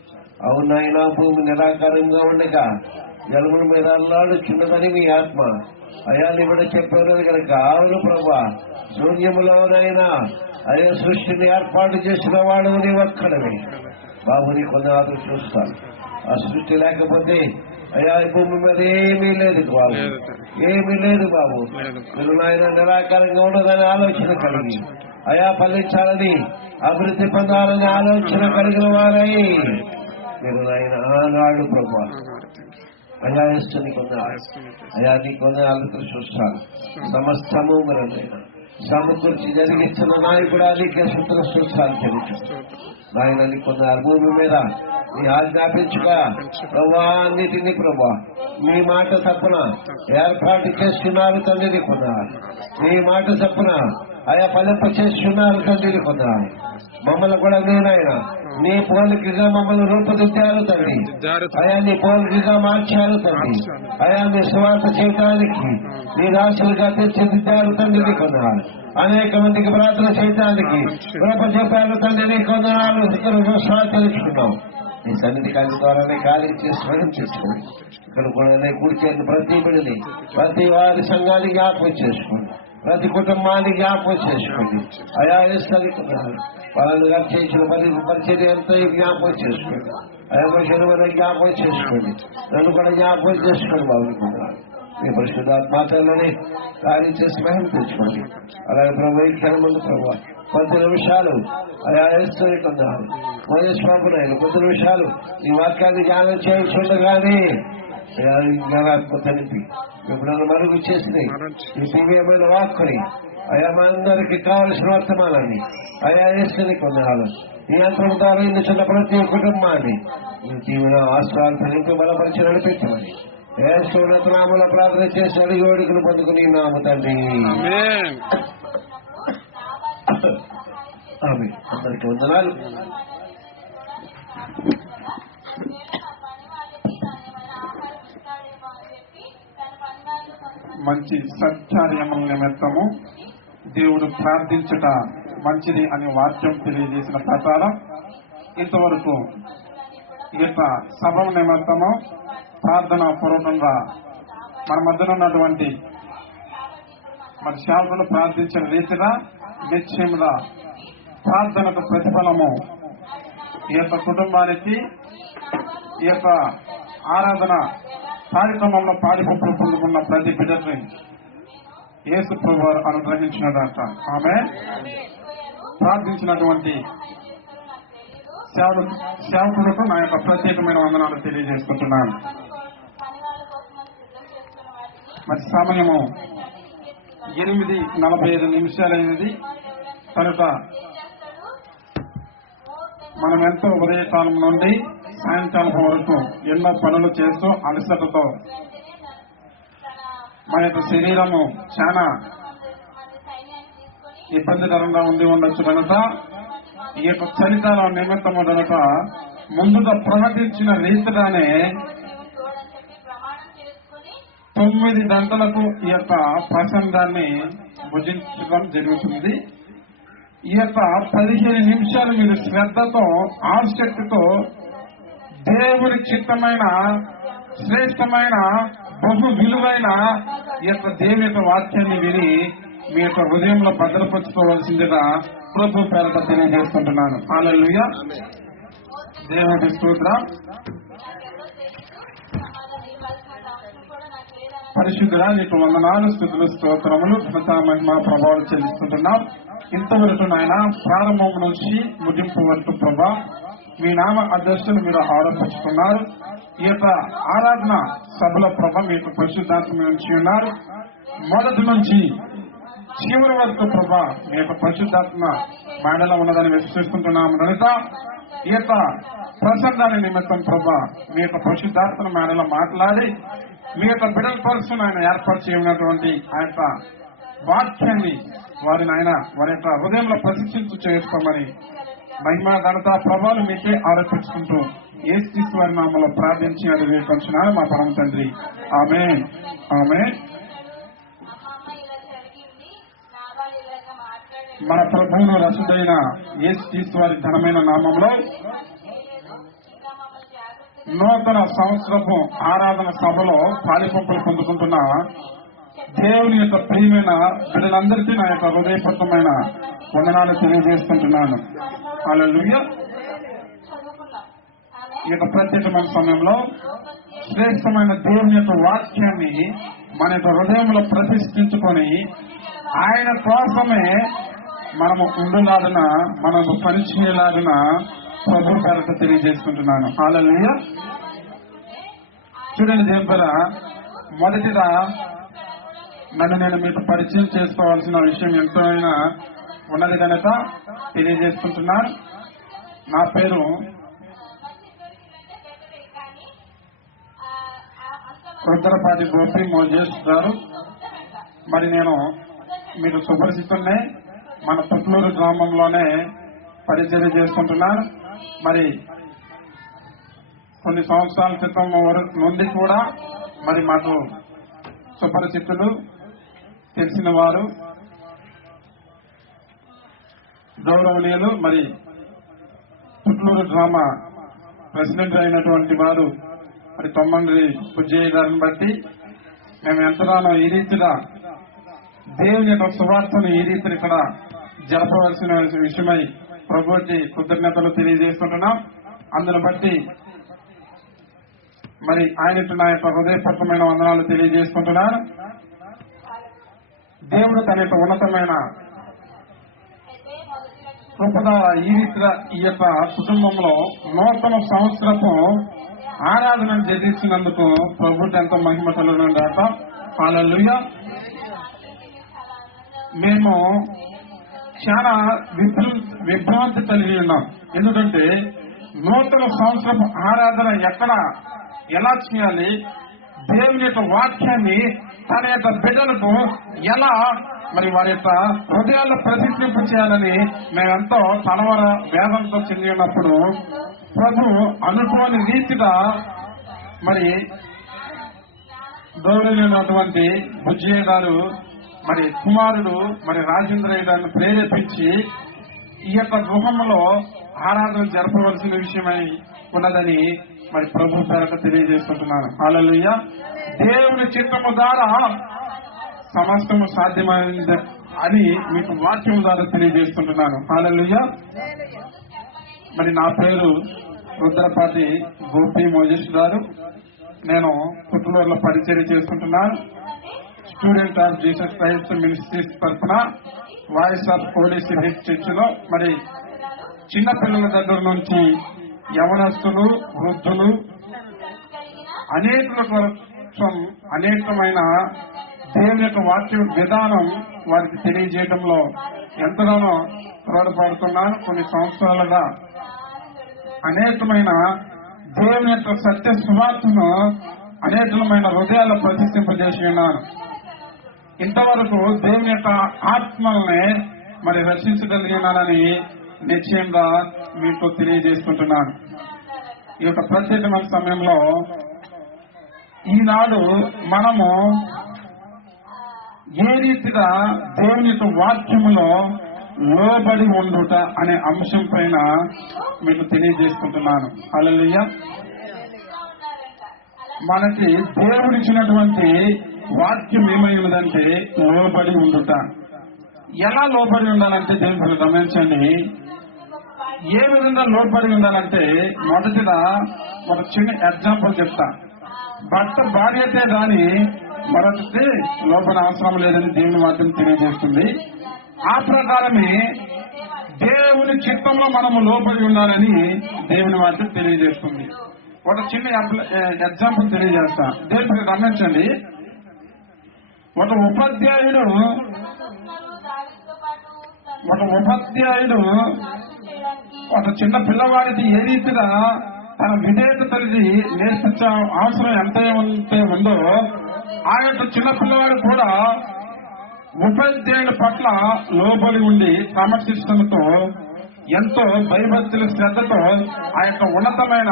అవునాయన భూమి నిరాకారంగా ఉండగా జలముల మీద అల్లాడుచున్నదని మీ ఆత్మ అయా నిబిడ చెప్పారు కనుక అవును ప్రభా శూన్యములోనైనా అయ్యా సృష్టిని ఏర్పాటు చేసిన వాడు నీ ఒక్కడమే బాబుని కొందరు చూస్తాను. ఆ సృష్టి లేకపోతే అయ్యా ఈ భూమి మీద ఏమీ లేదు బాబు, ఏమీ లేదు బాబు. మీరు నాయన నిరాకారంగా ఉండదని ఆలోచన కలిగి అయా ఫలించాలని, అభివృద్ధి పొందాలని ఆలోచన కలిగిన వారై మీరు నాయన ఆనాడు ప్రభా అయా ఇష్టని కొందరు అయా నీ కొందరు చూస్తాను. సమస్తము మీరు సమకూర్చి జరిగిస్తున్న నాయకుడు నీకే స్తోత్రాలు చెల్లించు. నాయన నీకున్న భూమి మీద నీ ఆజ్ఞాపించుగా ప్రభా అన్నిటినీ ప్రభా మీ మాట తప్పున ఏర్పాటు చేస్తున్నారు తండ్రి నీకున్నారు. నీ మాట తప్పున ఆయా ఫలింప చేస్తున్నారు తండ్రి నీకున్నారు. మమ్మల్ని కూడా నేనైనా నీ పోలికగా మమ్మల్ని రూపుదిద్దారు తండ్రి. అయా నీ పోలికగా మార్చారు తండ్రి. అయా నీ స్వార్థ చేయడానికి నీ రాసులుగా తీర్చిదిద్దారు తండ్రి నీకున్నారు. అనేక మందికి ప్రార్థన చేయడానికి రూప చెప్పారు తండ్రి నీకున్నారు. తెలుసుకున్నాం నీ సన్నిధి కాని ద్వారానే ఖాళీ చేసి స్వయం చేసుకోండి. ఇక్కడ కూడా కూర్చొని ప్రతి బిడ్డని ప్రతి వారి సంఘాన్ని జ్ఞాపకం చేసుకోండి. ప్రతి కుటుంబాన్ని జ్ఞాపకం చేసుకోండి. అయా ఇస్తున్నారు వాళ్ళని గారు చేసిన పరిచర్య అంతా జ్ఞాపకం చేసుకోండి. అయా మనుషులు జ్ఞాపకం చేసుకోండి. నన్ను కూడా జ్ఞాపకం చేసుకోండి బాగుంటున్నారు. మీ పరిశుద్ధాత్మలోనే కార్యం చేసి మహిమ తెచ్చుకోండి. అలాగే ప్రభు ముందు ప్రభు 10 నిమిషాలు అయా ఇస్తున్నారు మహేష్ బాబు నాయన 10 నిమిషాలు ఈ వాక్యాన్ని జ్ఞానం చేయించుండగానే జ్ఞానాత్మ తనిపి ఎప్పుడన్నా మరుగు చేసినాయి ఈ దివ్యమైన వాక్కుని అయా మా అందరికి కావలసిన వర్తమానాన్ని అయా వేసుకుని కొన్నాళ్ళు ఈ యంత్రం ద్వారా ఇల్లు చిన్న ప్రతి కుటుంబాన్ని ఈ జీవన ఆశ్రాలతో ఇంకో బలపరిచి నడిపించమని ఏసునామలో ప్రార్థన చేసి అడిగి వేడుకలు పొందుకుని నాము తండ్రి. అందరికి వందనాలు. మంచి సత్కార్యముల నిమిత్తము దేవుడు ప్రార్థించుట మంచిది అని వాక్యం తెలియజేసిన ప్రకారం ఇంతవరకు ఈ యొక్క సభ నిమిత్తము ప్రార్థన పూర్వకంగా మన మధ్యన ఉన్నటువంటి మన సేవకులు ప్రార్థించిన రీతిగా నిశ్చయముగా ప్రార్థనకు ప్రతిఫలము ఈ యొక్క కుటుంబానికి ఈ యొక్క ఆరాధన కార్యక్రమంలో పాడిపప్పులు పొందుకున్న ప్రతి బిడ్డని యేసు ప్రభువారు అనుగ్రహించినదంట. ఆమె ప్రార్థించినటువంటి సేవకులకు నా యొక్క ప్రత్యేకమైన వందనాలు తెలియజేసుకుంటున్నాను. మరి సమయము 8:45 కనుక మనం ఎంతో ఉదయకాలం నుండి సాయంకాలం వరకు ఎన్నో పనులు చేస్తూ అలసటతో మన యొక్క శరీరము చాలా ఇబ్బందికరంగా ఉండొచ్చు కనుక ఈ యొక్క చలికాలం నిమిత్తము కనుక ముందుగా ప్రకటించిన రీతిగానే 9 గంటలకు ఈ యొక్క ప్రసంగాన్ని భుజించడం జరుగుతుంది. ఈ యొక్క 15 నిమిషాలు మీరు శ్రద్ధతో ఆసక్తితో దేవుని చిత్తమైన శ్రేష్టమైన బహు విలువైన ఈ యొక్క దేవుని యొక్క వాక్యాన్ని విని మీ యొక్క హృదయంలో భద్రపరచుకోవాల్సిందిగా ప్రభు పేరట తెలియజేస్తుంటున్నాను. హల్లెలూయా. దేవుని స్తోత్రం. పరిశుద్ధుడా నీకు వందనాలు స్తుతులు స్తోత్రములు ఘనత మహిమ ప్రభావాలు చెల్లిస్తుంటున్నాం. ఇంతవరకు నాయన ప్రారంభం నుంచి ముగింపు వరకు ప్రభా మీ నామ అధ్యక్షులు మీరు ఆరోపించుకున్నారు. ఈ యొక్క ఆరాధన సభల ప్రభ మీకు పరిశుద్ధాత్మ నుంచి ఉన్నారు. మొదటి నుంచి చివరి వరకు ప్రభా మీ యొక్క పరిశుద్ధాత్మ మేడలో ఉన్నదని విశ్వసిస్తుంటున్నాము కనుక ఈ యొక్క ప్రసంగాల నిమిత్తం ప్రభా మీ యొక్క పరిశుద్ధాత్మ మేడలో మాట్లాడి మీ యొక్క బిడ్డల పర్సన్ ఆయన ఏర్పాటు చేయనటువంటి ఆ యొక్క వాక్యాన్ని వారి యొక్క హృదయంలో ప్రతిష్ఠించు చేసుకోమని మహిమ ఘనత ప్రభావాలు మీకే ఆరోపించుకుంటూ యేసు వారి నామములో ప్రార్థించి అది వేడుకొంచున్నాను మా పరమ తండ్రి. ఆమేన్. ఆమేన్. మన ప్రభువును రసుడైన యేసు వారి ఘనమైన నామంలో నూతన సంవత్సరపు ఆరాధన సభలో పాలిపంపులు పొందుకుంటున్న దేవుని యొక్క ప్రియమైన బిడ్డలందరికీ నా యొక్క హృదయపూర్వకమైన వందనాలు తెలియజేస్తుంటున్నాను. హల్లెలూయా. ఈ యొక్క ప్రత్యేకమైన సమయంలో శ్రేష్టమైన దేవుని యొక్క వాక్యాన్ని మన యొక్క హృదయంలో ప్రతిష్ఠించుకొని ఆయన కోసమే మనము ఉండులాగిన మనము పనిచేయలాగిన ప్రభు పేరట తెలియజేసుకుంటున్నాను. హల్లెలూయా. చూడండి దేవుని పేర మొదటిగా నన్ను నేను మీకు పరిచయం చేసుకోవాల్సిన విషయం ఎంతైనా ఉన్నది కనుక తెలియజేసుకుంటున్నాను. నా పేరు రుద్రపాటి గోపి మోజేష్ గారు. మరి నేను మీకు సుపరిచితున్నే, మన పుట్లూరు గ్రామంలోనే పరిచయం చేసుకుంటున్నాను. మరి కొన్ని సంవత్సరాల క్రితం నుండి కూడా మరి మాకు సుపరిచితులు, తెలిసిన వారు, గౌరవనీయులు, మరి పుట్లూరు గ్రామ ప్రెసిడెంట్ అయినటువంటి వారు మరి తొమ్మండ్రి పుజ్జయ్య గారిని బట్టి మేము ఎంతగానో ఈ రీతిగా దేవుని యొక్క సువార్తను ఈ రీతిని ఇక్కడ జరపవలసిన విషయమై ప్రభువుకి కృతజ్ఞతలు తెలియజేస్తుంటున్నాం. అందును బట్టి మరి ఆయనకు నా యొక్క హృదయపూర్వకమైన వందనాలు తెలియజేసుకుంటున్నాను. దేవుడు తన యొక్క ఉన్నతమైన కృపద ఈ రీతిగా ఈ యొక్క కుటుంబంలో నూతన సంవత్సరపు ఆరాధనను జరిగించినందుకు ప్రభుత్వం ఎంతో మహిమ కలుగునుగాక. హల్లెలూయా. మేము చాలా విభ్రాంతి కలిగి ఉన్నాం. ఎందుకంటే నూతన సంవత్సరపు ఆరాధన ఎలా చేయాలి, దేవుని యొక్క వాక్యాన్ని తన యొక్క బిడ్డలకు ఎలా మరి వారి యొక్క హృదయాల్లో ప్రతిష్ఠింప చేయాలని మేమెంతో తలవర వేదంతో చెంది ఉన్నప్పుడు ప్రభు అనుకోని రీతిగా మరి గౌరవమైనటువంటి బుజ్జయ్య గారు మరి కుమారుడు మరి రాజేంద్రయ్య గారిని ప్రేరేపించి ఈ యొక్క గృహంలో ఆరాధన జరపవలసిన విషయమై ఉన్నదని మరి ప్రభు పేరట తెలియజేస్తుంటున్నాను. హల్లెలూయా. దేవుని చిత్తము ద్వారా సమస్తము సాధ్యమైంది అని మీకు వాక్యం ద్వారా తెలియజేస్తుంటున్నాను. హల్లెలూయా. మరి నా పేరు రుద్రపాటి గోపి మోజేష్ గారు. నేను పుట్లూరులో పరిచయం చేసుకుంటున్నాను. Student of Jesus Christ ministries తరఫున voice of holy spirit church లో మరి చిన్నపిల్లల దగ్గర నుంచి యవనస్తులు, వృద్ధులు అనేకమైన దేవుని యొక్క వాక్య విధానం వారికి తెలియజేయడంలో ఎంతగానో తోడ్పడుతున్నాను. కొన్ని సంవత్సరాలుగా అనేకమైన దేవుని యొక్క సత్య సువార్తను అనేకమైన హృదయాల్లో ప్రతిష్ఠింపజేసి ఉన్నాను. ఇంతవరకు దేవుని యొక్క ఆత్మల్ని మరి రక్షించగలిగినానని నిశ్చయంగా మీకు తెలియజేసుకుంటున్నాను. ఈ యొక్క ప్రత్యేకమైన సమయంలో ఈనాడు మనము ఏ రీతిగా దేవుని యొక్క వాక్యములో లోబడి ఉండుట అనే అంశం పైన మీకు తెలియజేసుకుంటున్నాను. హల్లెలూయా. మనకి దేవుడిచ్చినటువంటి వాక్యం ఏమై ఉన్నదంటే లోబడి ఉండుట. ఎలా లోబడి ఉండాలంటే దేవుని గమనించండి. ఏ విధంగా లోబడి ఉండాలంటే మొదటిగా ఒక చిన్న ఎగ్జాంపుల్ చెప్తా. భర్త భార్య అయితే దాని మరొకటి లోబడి అవసరం లేదని దేవుని వాక్యం తెలియజేస్తుంది. ఆ ప్రకారమే దేవుని చిత్తంలో మనము లోబడి ఉండాలని దేవుని వాక్యం తెలియజేస్తుంది. ఒక చిన్న ఎగ్జాంపుల్ తెలియజేస్తా. దేవుని గమనించండి. ఒక ఉపాధ్యాయుడు ఒక చిన్న పిల్లవాడికి ఏ రీతిగా తన విధేయతని నేర్పించే అవసరం ఎంత ఉందో ఆ యొక్క చిన్న పిల్లవాడు కూడా ఉపాధ్యాయుల పట్ల లోబడి ఉండి క్రమశిక్షణతో ఎంతో భయభక్తుల శ్రద్ధతో ఆ యొక్క ఉన్నతమైన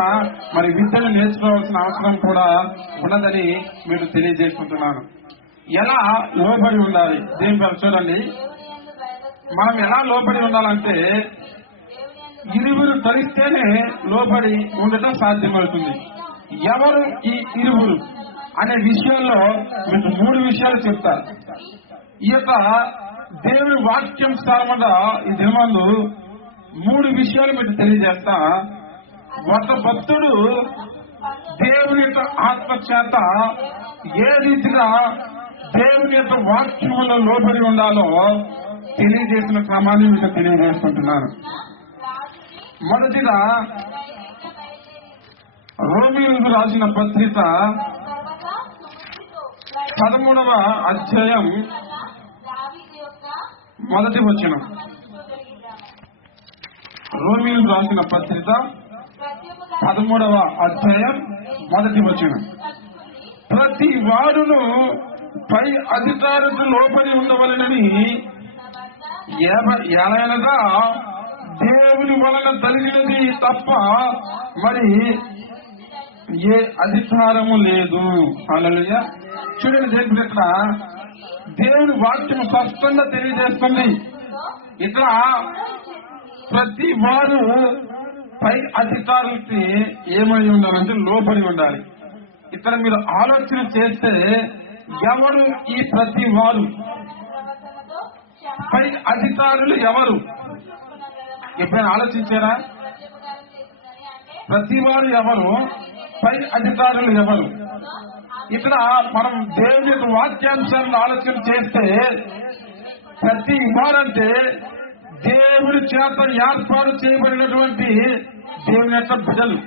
మరి విద్యను నేర్చుకోవాల్సిన అవసరం కూడా ఉన్నదని మీకు తెలియజేసుకుంటున్నాను. ఎలా లోబడి ఉండాలి దేని పేరు చూడండి. మనం ఎలా లోబడి ఉండాలంటే ఇరువురు కలిస్తేనే లోబడి ఉండటం సాధ్యమవుతుంది. ఎవరు ఈ ఇరువురు అనే విషయంలో మీకు 3 విషయాలు చెప్తారు. ఈ యొక్క దేవుని వాక్యం సారముగా ఈ దినమందు 3 విషయాలు మీకు తెలియజేస్తా. ఒక భక్తుడు దేవుని యొక్క ఆత్మ చేత ఏ రీతిగా దేవుని యొక్క వాక్యములో లోబడి ఉండాలో తెలియజేసిన క్రమాన్ని మీకు తెలియజేసుకుంటున్నాను. మొదటిగా రోమీయులకు రాసిన పత్రిక 13వ అధ్యాయం 1వ వచనం. రోమీయులకు రాసిన పత్రిక 13వ అధ్యాయం 1వ వచనం. ప్రతి వాడును పై అధికారులకు లోబడి ఉండవలెనని ఎలాగనగా దేవుని వలన కలిగినది తప్ప మరి ఏ అధికారము లేదు. హల్లెలూయా. చూడండి, దేవుని ఇక్కడ దేవుని వాక్యం స్పష్టంగా తెలియజేస్తుంది. ఇక్కడ ప్రతి వారు పై అధికారులకి ఏమై ఉండాలంటే లోబడి ఉండాలి. ఇక్కడ మీరు ఆలోచన చేస్తే ఎవరు ఈ ప్రతి వారు? పై అధికారులు ఎవరు? ఎప్పుడైనా ఆలోచించారా? ప్రతి వారు ఎవరు? పై అధికారులు ఎవరు? ఇక్కడ మనం దేవుని యొక్క వాక్యాంశాలను ఆలోచన చేస్తే ప్రతి వారంటే దేవుని చేత ఏర్పాటు చేయబడినటువంటి దేవుని యొక్క బిడ్డలు.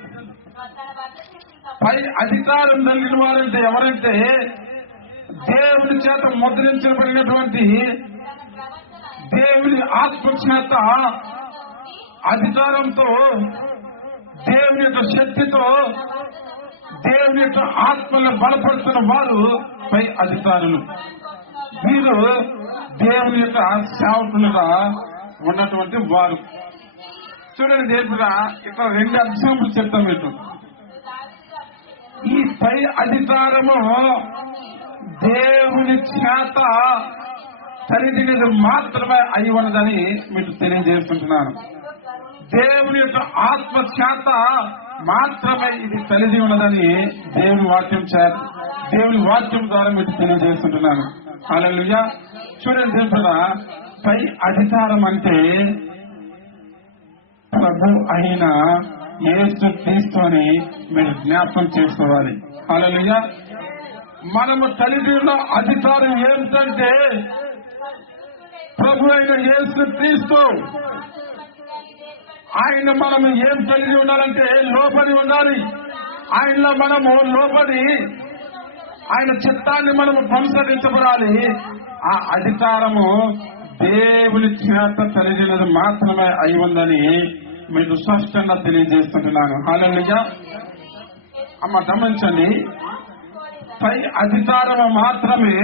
పై అధికారం కలిగిన వారంటే ఎవరంటే దేవుని చేత ముద్రించబడినటువంటి దేవుని ఆత్మ చేత అధికారంతో దేవుని యొక్క శక్తితో దేవుని యొక్క ఆత్మను బలపడుతున్న వారు పై అధికారులు. వీరు దేవుని యొక్క సేవకులుగా ఉన్నటువంటి వారు. చూడండి, దేవుడా ఇక్కడ 2 ఎగ్జాంపుల్ చెప్తాం. మీకు ఈ పై అధికారము దేవుని చేత కలిగినది మాత్రమే అయి ఉన్నదని మీకు తెలియజేస్తుంటున్నాను. దేవుని యొక్క ఆత్మ చేత మాత్రమే ఇది కలిగి ఉన్నదని దేవుని వాక్యం ద్వారా మీకు తెలియజేస్తుంటున్నాను. హల్లెలూయా. చూడండి, దేవుడా పై అధికారం అంటే ప్రభు అయిన యేసు క్రీస్తు అని మీరు జ్ఞాపకం చేసుకోవాలి. హల్లెలూయా. మనము కలిగి ఉన్న అధికారం ఏమిటంటే ప్రభు అయిన యేసు క్రీస్తు. ఆయన మనము ఏం కలిగి ఉండాలంటే లోబడి ఉండాలి. ఆయనలో మనము లోబడి ఆయన చిత్తాన్ని మనము కొనసాగించబడాలి. ఆ అధికారము దేవుని చేత కలిగినది మాత్రమే అయి ఉందని మీకు స్పష్టంగా తెలియజేస్తున్నాను. హల్లెలూయా. అమ్మ గమనించండి, పై అధికారము మాత్రమే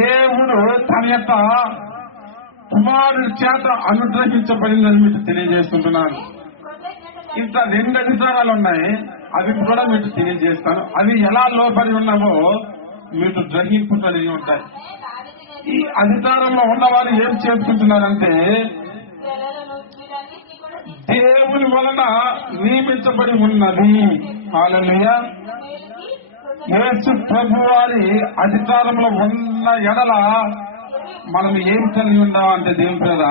దేవుడు తన యొక్క కుమారుడి చేత అనుగ్రహించబడిందని మీకు తెలియజేస్తున్నాను. ఇంకా 2 అధికారాలు ఉన్నాయి, అవి కూడా మీకు తెలియజేస్తాను. అవి ఎలా లోబడి ఉన్నావో మీకు గ్రహింపు కలిగి ఉంటాయి. ఈ అధికారంలో ఉన్నవారు ఏం చేసుకుంటున్నారంటే దేవుని వలన నియమించబడి ఉన్నది. హల్లెలూయా. యేసు ప్రభు వారి అధికారంలో ఉన్న ఎడల మనం ఏం కలిగి ఉన్నామంటే దేవుని పేద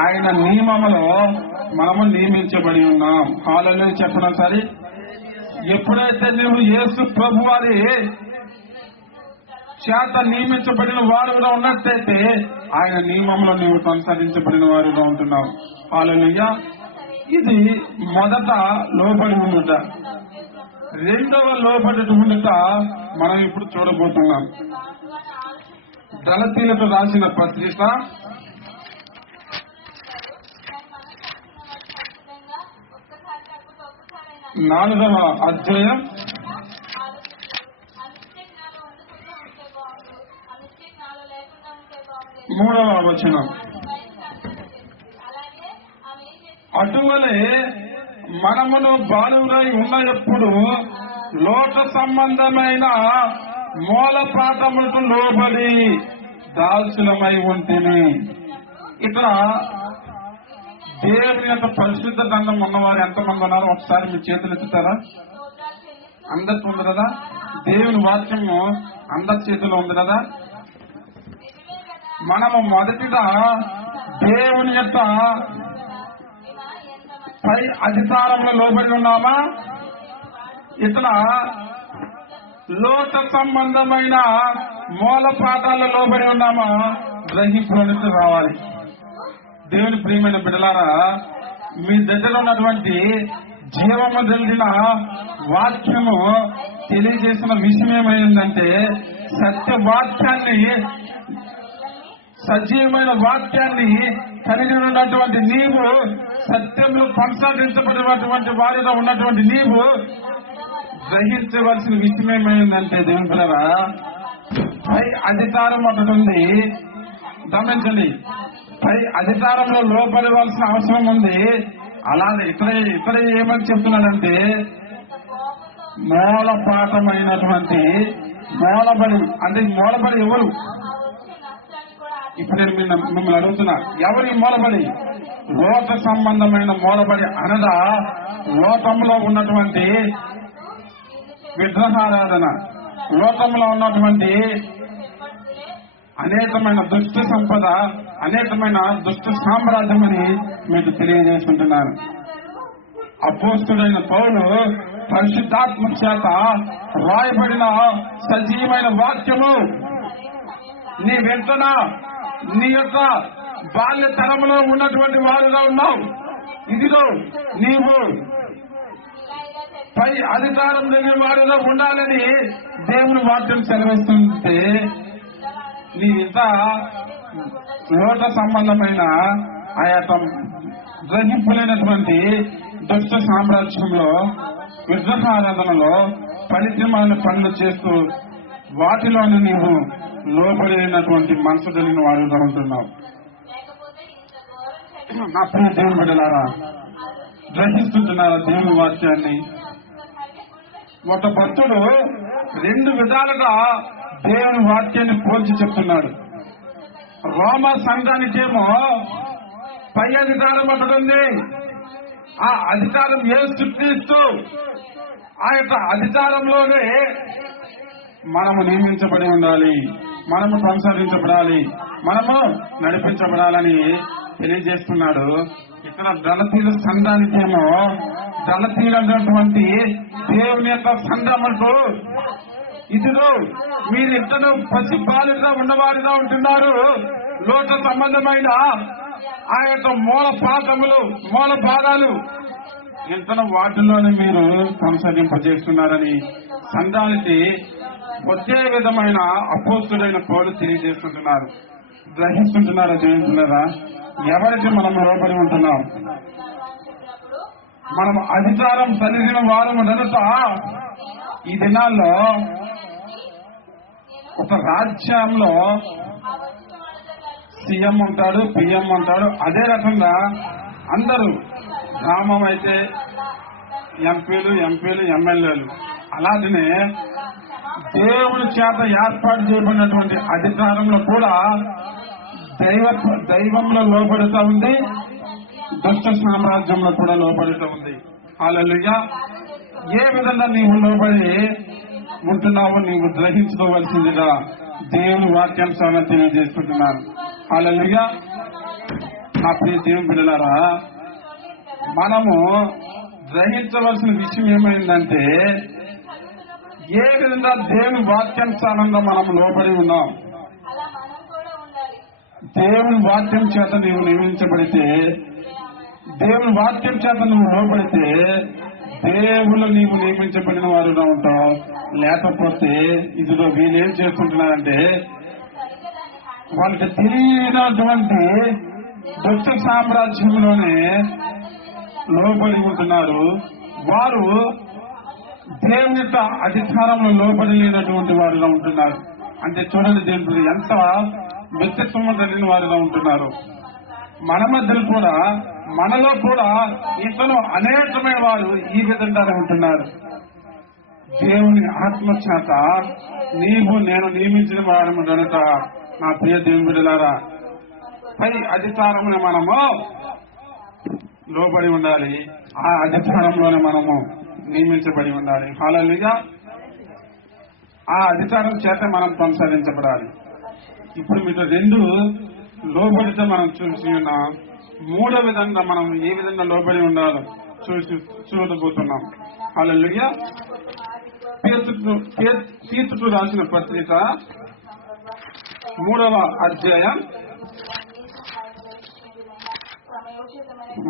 ఆయన నియమములో మనము నియమించబడి ఉన్నాం. హల్లెలూయా. చెప్పడం సరే, ఎప్పుడైతే నువ్వు యేసు ప్రభు వారి చేత నియమించబడిన వారుగా ఉన్నట్టయితే ఆయన నియమంలో నీవు కొనసాగించబడిన వారుగా ఉంటున్నావు. హల్లెలూయా. ఇది మొదట లోబడి ఉండుట. రెండవ లోబడి ఉండుట మనం ఇప్పుడు చూడబోతున్నాం. గలతీయులకు రాసిన పత్రిక 4వ అధ్యాయం 3వ వచనం. అటువలే మనమును బాలురై ఉన్నప్పుడు లోక సంబంధమైన మూల పాఠములకు లోబడి దాల్చులమై ఉంటుంది. ఇక్కడ దేవుని యొక్క పరిశుద్ధ దండం ఉన్నవారు ఎంతమంది ఉన్నారో ఒకసారి మీ చేతులు ఎత్తుతారా? అందరికి ఉంది కదా? దేవుని వాక్యము అందరి చేతిలో ఉంది కదా? మనము మొదటిగా దేవుని యొక్క పై అధికారంలో లోబడి ఉన్నామా? ఇట్లా లోక సంబంధమైన మూల పాఠాల్లో లోబడి ఉన్నామా? గ్రహింపులోనికి రావాలి. దేవుని ప్రియమైన బిడ్డలారా, మీ దగ్గర ఉన్నటువంటి జీవము కలిగిన వాక్యము తెలియజేసిన విషయం ఏమైందంటే సత్యవాక్యాన్ని, సజీవమైన వాక్యాన్ని కలిగి ఉన్నటువంటి నీవు, సత్యంలో కొనసాగించబడినటువంటి వారిలో ఉన్నటువంటి నీవు గ్రహించవలసిన విషయం ఏమైందంటే దేవుని పిల్లరా, పై అధికారం ఒకటి ఉంది, గమనించండి. పై అధికారంలో లోపడవలసిన అవసరం ఉంది. అలాగే ఇక్కడ ఏమని చెప్తున్నాడంటే, మూలపాఠమైనటువంటి మూలబడి, అంటే మూలబడి ఎవరు? ఇప్పుడు నేను మిమ్మల్ని అడుగుతున్నా, ఎవరి మూలబడి? లోక సంబంధమైన మూలబడి అనగా లోకంలో ఉన్నటువంటి విగ్రహారాధన, లోకంలో ఉన్నటువంటి అనేకమైన దుష్ట సంపద, అనేకమైన దుష్ట సామ్రాజ్యం అని మీకు తెలియజేసుకుంటున్నాను. అపోస్తుడైన పౌలు పరిశుద్ధాత్మ చేత రాయబడిన సజీవమైన వాక్యము నీ వెంటన నీ యొక్క బాల్య తరంలో ఉన్నటువంటి వారుగా ఉన్నావు. ఇదిగో నీవు పై అధికారం లేని వారుగా ఉండాలని దేవుని వాక్యం సెలవిస్తుంటే, నీ ఇంత లోక సంబంధమైన ఆ యొక్క గ్రహింపులైనటువంటి దుష్ట సామ్రాజ్యంలో, విగ్రహారాధనలో పరిచయమైన పనులు చేస్తూ వాటిలోని నీవు లోపడినటువంటి మనసు కలిగిన వారుగా ఉంటున్నావు. నా ప్రియ దేవుని బిడ్డలారా, గ్రహిస్తుంటున్నారా దేవుని వాక్యాన్ని? ఒక భక్తుడు రెండు విధాలుగా దేవుని వాక్యాన్ని పోల్చి చెప్తున్నాడు. రోమా సంఘానికేమో పై అధికారం ఒకటి ఉంది. ఆ అధికారం యేసుక్రీస్తు, ఆ యొక్క అధికారంలోనే మనము నియమించబడి ఉండాలి, మనము కొనసాగించబడాలి, మనము నడిపించబడాలని తెలియజేస్తున్నాడు. ఇక్కడ గలతీయుల సంఘానికేమో గలతీయులైనటువంటి దేవుని యొక్క సంఘములకు, ఇదిగో మీరిద్దరు పసి బాలుగా ఉన్నవారుగా ఉంటున్నారు, లోక సంబంధమైన ఆ యొక్క మూల పాఠములు, మూల భాగాలు ఇంతన వాటిల్లోనే మీరు కొనసాగింపజేస్తున్నారని సంఘానికి ఒకే విధమైన అపోస్తుడైన పౌలు తెలియజేస్తుంటున్నారు. గ్రహిస్తుంటున్నారా దేవుతున్నారా? ఎవరికి మనం లోబడి ఉంటున్నాం? మనం అధికారం కలిగిన వారము కనుక ఈ దినాల్లో ఒక రాజ్యంలో సీఎం ఉంటాడు, పిఎం ఉంటాడు. అదే రకంగా అందరూ గ్రామం అయితే ఎంపీలు, ఎమ్మెల్యేలు. అలాగనే దేవుని చేత ఏర్పాటు చేయబడినటువంటి అధికారంలో కూడా దైవంలో లోపడుతూ ఉంది, దుష్ట సామ్రాజ్యంలో కూడా లోపడుతూ ఉంది. హల్లెలూయా. ఏ విధంగా నీవు లోబడి ఉంటున్నావో నీవు గ్రహించుకోవాల్సిందిగా దేవుని వాక్యాంశాలను తెలియజేసుకుంటున్నాను. హల్లెలూయా. నా ప్రియ దేవుని బిడ్డలారా, మనము గ్రహించవలసిన విషయం ఏమైందంటే, ఏ విధంగా దేవుని వాక్యాంశానంగా మనం లోబడి ఉన్నాం. దేవుని వాక్యం చేత నీవు నియమించబడితే, దేవుని వాక్యం చేత నువ్వు లోబడితే దేవుళ్ళు నీవు నియమించబడిన వారుగా ఉంటావు. లేకపోతే ఇదిలో వీళ్ళు ఏం చేసుకుంటున్నారంటే, వాళ్ళకి తెలియనటువంటి దుష్ట సామ్రాజ్యంలోనే లోబడి ఉంటున్నారు. వారు దేవుని యొక్క అధికారంలో లోబడి లేనటువంటి వారుగా ఉంటున్నారు. అంటే చూడండి, దేవుడు ఎంత వ్యక్తిత్వం కలిగిన వారుగా ఉంటున్నారు. మన మధ్యలో కూడా, మనలో కూడా ఇతను అనేకమైన వారు ఈ విధంగానే ఉంటున్నారు. దేవుని ఆత్మ చేత నీవు నేను నియమించిన వారము కనుక నా ప్రియ దేవుని బిడ్డలారా, పై అధికారముని మనము లోబడి ఉండాలి. ఆ అధికారంలోనే మనము నియమించబడి ఉండాలి. హల్లెలూయా. ఆ అధికారం చేత మనం కొనసాగించబడాలి. ఇప్పుడు మీకు రెండు లోబడితే మనం చూసి ఉన్నాం. మూడో విధంగా మనం ఏ విధంగా లోబడి ఉండాలో చూడబోతున్నాం. హల్లెలూయా. తీతుకు రాసిన పత్రిక 3వ అధ్యాయం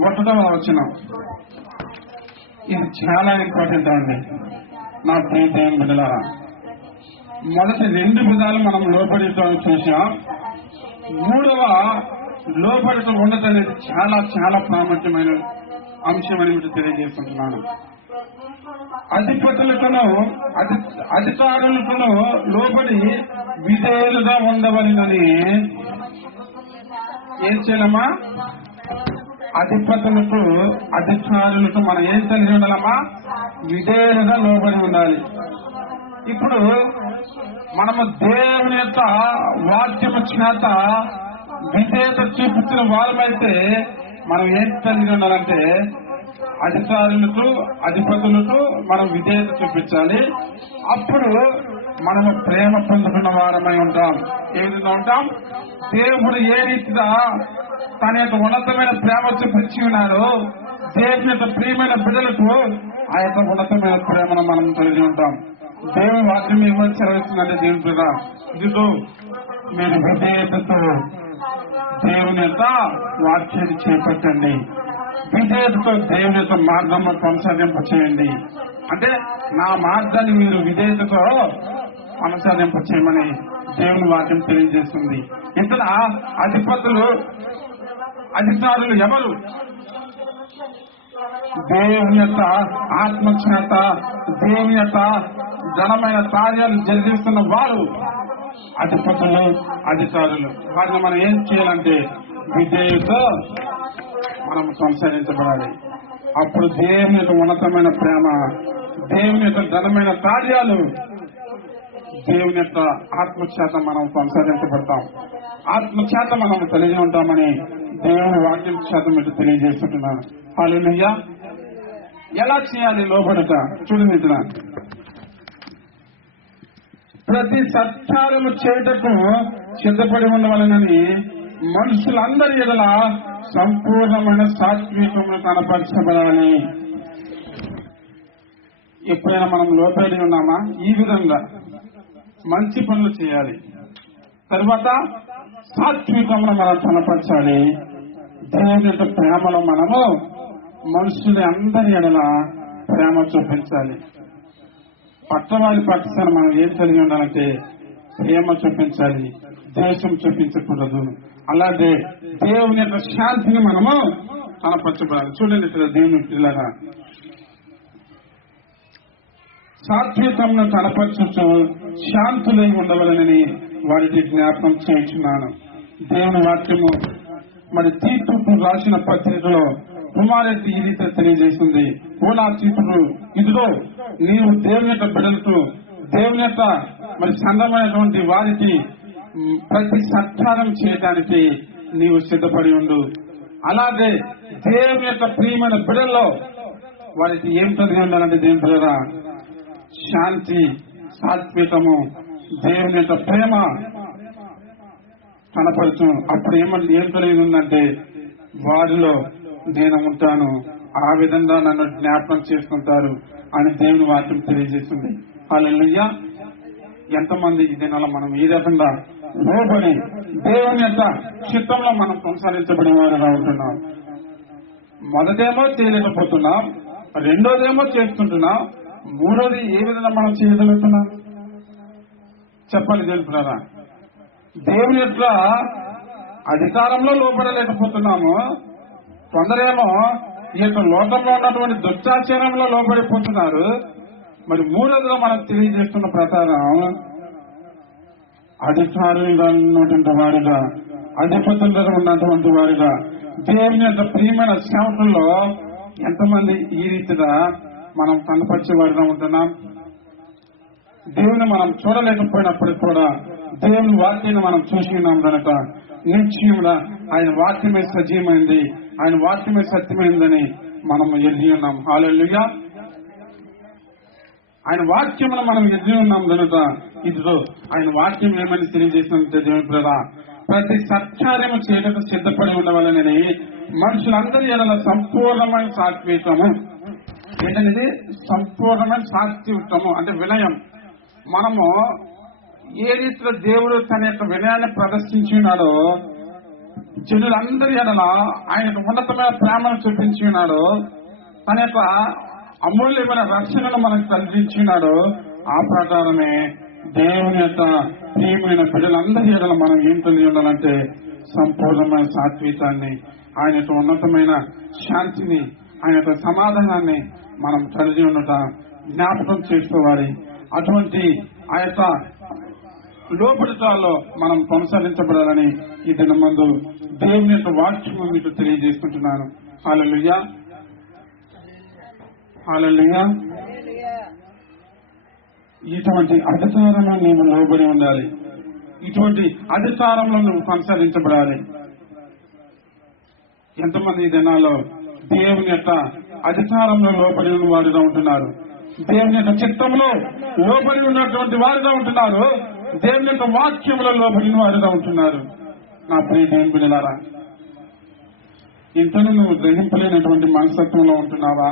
1వ వచనం. ఇది చాలా ఇంపార్టెంట్ అండి నా ప్రియ దేవుని బిడ్డలారా. మొదటి 2 విధాలు మనం లోబడితో చూసాం. 3వ లోబడితో ఉండటం అనేది చాలా చాలా ప్రాముఖ్యమైన అంశం అని మీకు తెలియజేస్తుంటున్నాను. అధిపతులకును అధికారులకును లోబడి విధేయులుగా ఉండవలెనని ఏం చేయాలమ్మా? అధిపతులకు అధికారులకు మనం ఏం కలిగి ఉండాలమ్మా? విధేయులుగా లోబడి ఉండాలి. ఇప్పుడు మనము దేవుని యొక్క వాక్యము చేత విధేయత చూపించిన వారమైతే మనం ఏం కలిగి ఉండాలంటే అధికారులకు అధిపతులకు మనం విధేయత చూపించాలి. అప్పుడు మనము ప్రేమ పొందుకున్న వారమై ఉంటాం. ఏ విధంగా ఉంటాం? దేవుడు ఏ రీతిగా తన యొక్క ఉన్నతమైన ప్రేమ చూపించి ఉన్నాడో దేవుని యొక్క ప్రియమైన బిడ్డలకు ఆ యొక్క ఉన్నతమైన ప్రేమను మనం కలిగి ఉంటాం. దేవుని వాక్యం ఏమని సెలవిస్తుందంటే దేవుని బిడ్డ ఇదిగో మీరు విధేయతతో దేవుని యొక్క వాక్యాన్ని చేపట్టండి, విధేయతతో దేవుని యొక్క మార్గంలో కొనసాగింప చేయండి. అంటే నా మార్గాన్ని మీరు విధేయతతో కొనసాగింప చేయమని దేవుని వాక్యం తెలియజేస్తుంది. ఇక్కడ అధిపతులు అధికారులు ఎవరు? దేవుని యొక్క ఆత్మచేత దేవుని యొక్క ఘనమైన కార్యాలు జరిగిస్తున్న వారు అధిపతులు అధికారులు. వారిని మనం ఏం చేయాలంటే విధేయతతో మనం కొనసాగించబడాలి. అప్పుడు దేవుని యొక్క ఉన్నతమైన ప్రేమ, దేవుని యొక్క ఘనమైన కార్యాలు, దేవుని యొక్క ఆత్మచేత మనం కొనసాగించబడతాం. ఆత్మచేత మనం కలిగి ఉంటామని దేవుని వాక్యం చేత మీకు తెలియజేస్తున్నాను. హల్లెలూయా. ఎలా చేయాలి లోబడట? చూడండి, ఇక్కడ ప్రతి సత్కార్యము చేయుటకు సిద్ధపడి ఉండవలెనని మనుషులందరి ఎడల సంపూర్ణమైన సాత్వికమును కనపరచబడాలి. ఎప్పుడైనా మనం లోబడి ఉన్నామా? ఈ విధంగా మంచి పనులు చేయాలి. తర్వాత సాత్వికమును మనం కనపరచాలి. దేవుని యొక్క ప్రేమలో మనము మనుషులు అందరి ఎడల ప్రేమ చూపించాలి. పట్టవారి పక్షాన మనం ఏం కలిగి ఉండాలంటే ప్రేమ చూపించాలి, ద్వేషం చూపించకూడదు. అలాగే దేవుని యొక్క శాంతిని మనము కనపరచబడాలి. చూడండి, ఇక్కడ దేవుని పిల్లగా సాత్వికమును కనపరచు శాంతులై ఉండవలనని వారికి జ్ఞాపకం చేయించున్నాను. దేవుని వాక్యము మరి తీర్పు రాసిన పత్రికలో కుమారెడ్డి ఈ రీతి తెలియజేస్తుంది. ఓ నా తీర్పుడు, ఇదిగో నీవు దేవుని యొక్క బిడ్డలకు దేవుని యొక్క మరి సంఘమైనటువంటి వారికి ప్రతి సత్కారం చేయడానికి నీవు సిద్ధపడి ఉండు. అలాగే దేవుని యొక్క ప్రియమైన బిడ్డల్లో వారికి ఏం కలిగి ఉండాలంటే దేవుని బిడ్డరా శాంతి, సాత్వికము, దేవుని యొక్క ప్రేమ కనపరచు. అప్పుడు ఏం కలిగి ఉందంటే వారిలో నేను ఉంటాను, ఆ విధంగా నన్ను జ్ఞాపకం చేసుకుంటారు అని దేవుని వాక్యం తెలియజేస్తుంది. హల్లెలూయా. ఎంతమంది ఈ దినాల మనం ఈ రకంగా లోబడి దేవుని యొక్క చిత్తంలో మనం కొనసాగించబడిన వారుగా ఉంటున్నాం. మొదటేమో చేయలేకపోతున్నాం, రెండోదేమో చేస్తుంటున్నాం, మూడోది ఏ విధంగా మనం చేయగలుగుతున్నాం చెప్పాలి తెలుపున్నారా? దేవుని యొక్క అధికారంలో లోబడలేకపోతున్నాము. కొందరేమో ఈ యొక్క లోకంలో ఉన్నటువంటి దుష్టాచారంలో లోబడిపోతున్నారు. మరి మూడోదిగా మనం తెలియజేస్తున్న ప్రకారం అధికారులుగా ఉన్నటువంటి వారిగా, అధిపతులుగా ఉన్నటువంటి వారిగా దేవుని యొక్క ప్రియమైన సేవకుల్లో ఎంతమంది ఈ రీతిగా మనం కనపరిచే వారిగా ఉంటున్నాం? దేవుని మనం చూడలేకపోయినప్పటికీ కూడా దేవుని వాక్యాన్ని మనం చూసి ఉన్నాం కనుక నిశ్చయంగా ఆయన వాక్యమే సజీవమైంది, ఆయన వాక్యమే సత్యమైందని మనం ఎరిగి ఉన్నాం. హల్లెలూయా. ఆయన వాక్యమును మనం ఎరిగి ఉన్నాం కనుక ఇదిగో ఆయన వాక్యం ఏమని తెలియజేసినంటే దేవుని ప్రేమ ప్రతి సత్కార్యము చేయటకు సిద్ధపడి ఉండవాలని మనుషులందరి ఎడల సంపూర్ణమైన సాత్వికము. ఏంటనేది సంపూర్ణమైన సాత్వికము అంటే వినయం. మనము ఏ రీతిలో దేవుడు తన యొక్క వినయాన్ని ప్రదర్శించున్నాడో, జనులందరి ఎడల ఆయన ఉన్నతమైన ప్రేమను చూపించున్నాడో, తన యొక్క అమూల్యమైన రక్షణను మనకు కలిగించున్నాడో, ఆ ప్రకారమే దేవుని యొక్క ప్రియమైన బిడ్డలందరి ఎడల మనం ఏం కలిగి ఉండాలంటే సంపూర్ణమైన సాత్వికాన్ని, ఆయన యొక్క ఉన్నతమైన శాంతిని, ఆయన యొక్క సమాధానాన్ని మనం కలిగి ఉండట జ్ఞాపకం చేసుకోవాలి. అటువంటి ఆ యొక్క లోపలితాల్లో మనం కొనసాగించబడాలని ఈ దిన ముందు దేవుని యొక్క వాక్యం మీకు తెలియజేసుకుంటున్నాను. హల్లెలూయా, హల్లెలూయా. ఇటువంటి అధికారంలో నీవు లోబడి ఉండాలి. ఇటువంటి అధికారంలో నువ్వు కొనసాగించబడాలి. ఎంతమంది ఈ దినాల్లో దేవుని యొక్క అధికారంలో లోబడి ఉన్న వారిగా ఉంటున్నారు, దేవుని యొక్క చిత్తంలో లోబడి ఉన్నటువంటి వారిగా ఉంటున్నారు, దేవుని యొక్క వాక్యంలో లోబడిన వారిగా ఉంటున్నారు. నా ప్రియ దేవుని బిడ్డలారా, ఇంతలో నువ్వు గ్రహింపలేనటువంటి మనస్తత్వంలో ఉంటున్నావా?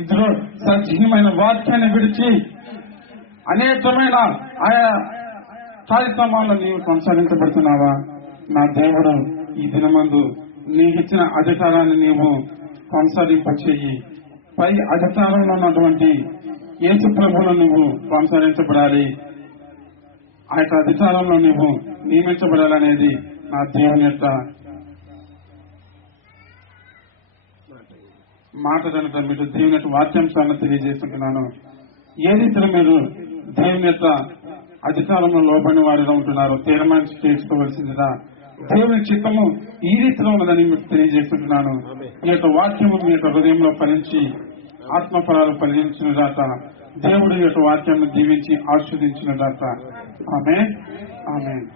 ఇందులో సజీవమైన వాక్యాన్ని విడిచి అనేకమైన ఆయా కార్యక్రమాల్లో నీవు కొనసాగించబడుతున్నావా? నా దేవుడు ఈ దినమందు నీకిచ్చిన అధికారాన్ని నీవు కొనసాగింపచేయి. పై అధికారంలో ఉన్నటువంటి యేసు ప్రభువును నువ్వు కొనసాగించబడాలి. ఆ యొక్క అధికారంలో నువ్వు నియమించబడాలనేది నా దేవుని యొక్క మాట కనుక మీరు దేవుని యొక్క వాక్యాంశాలను తెలియజేస్తుంటున్నాను. ఏ రీతిలో మీరు దేవుని యొక్క అధికారంలో లోబడిన వారిగా ఉంటున్నారు తీర్మానం చేసుకోవాల్సిందిగా దేవుని చిత్తము ఈ రీతిలో ఉన్నదని మీకు తెలియజేస్తుంటున్నాను. ఈ యొక్క వాక్యము మీ యొక్క హృదయంలో ఫలించి ఆత్మఫలాలు ఫలించిన దాత దేవుడి యొక్క వాక్యాన్ని దీవించి ఆస్వాదించిన దాత. ఆమేన్, ఆమేన్.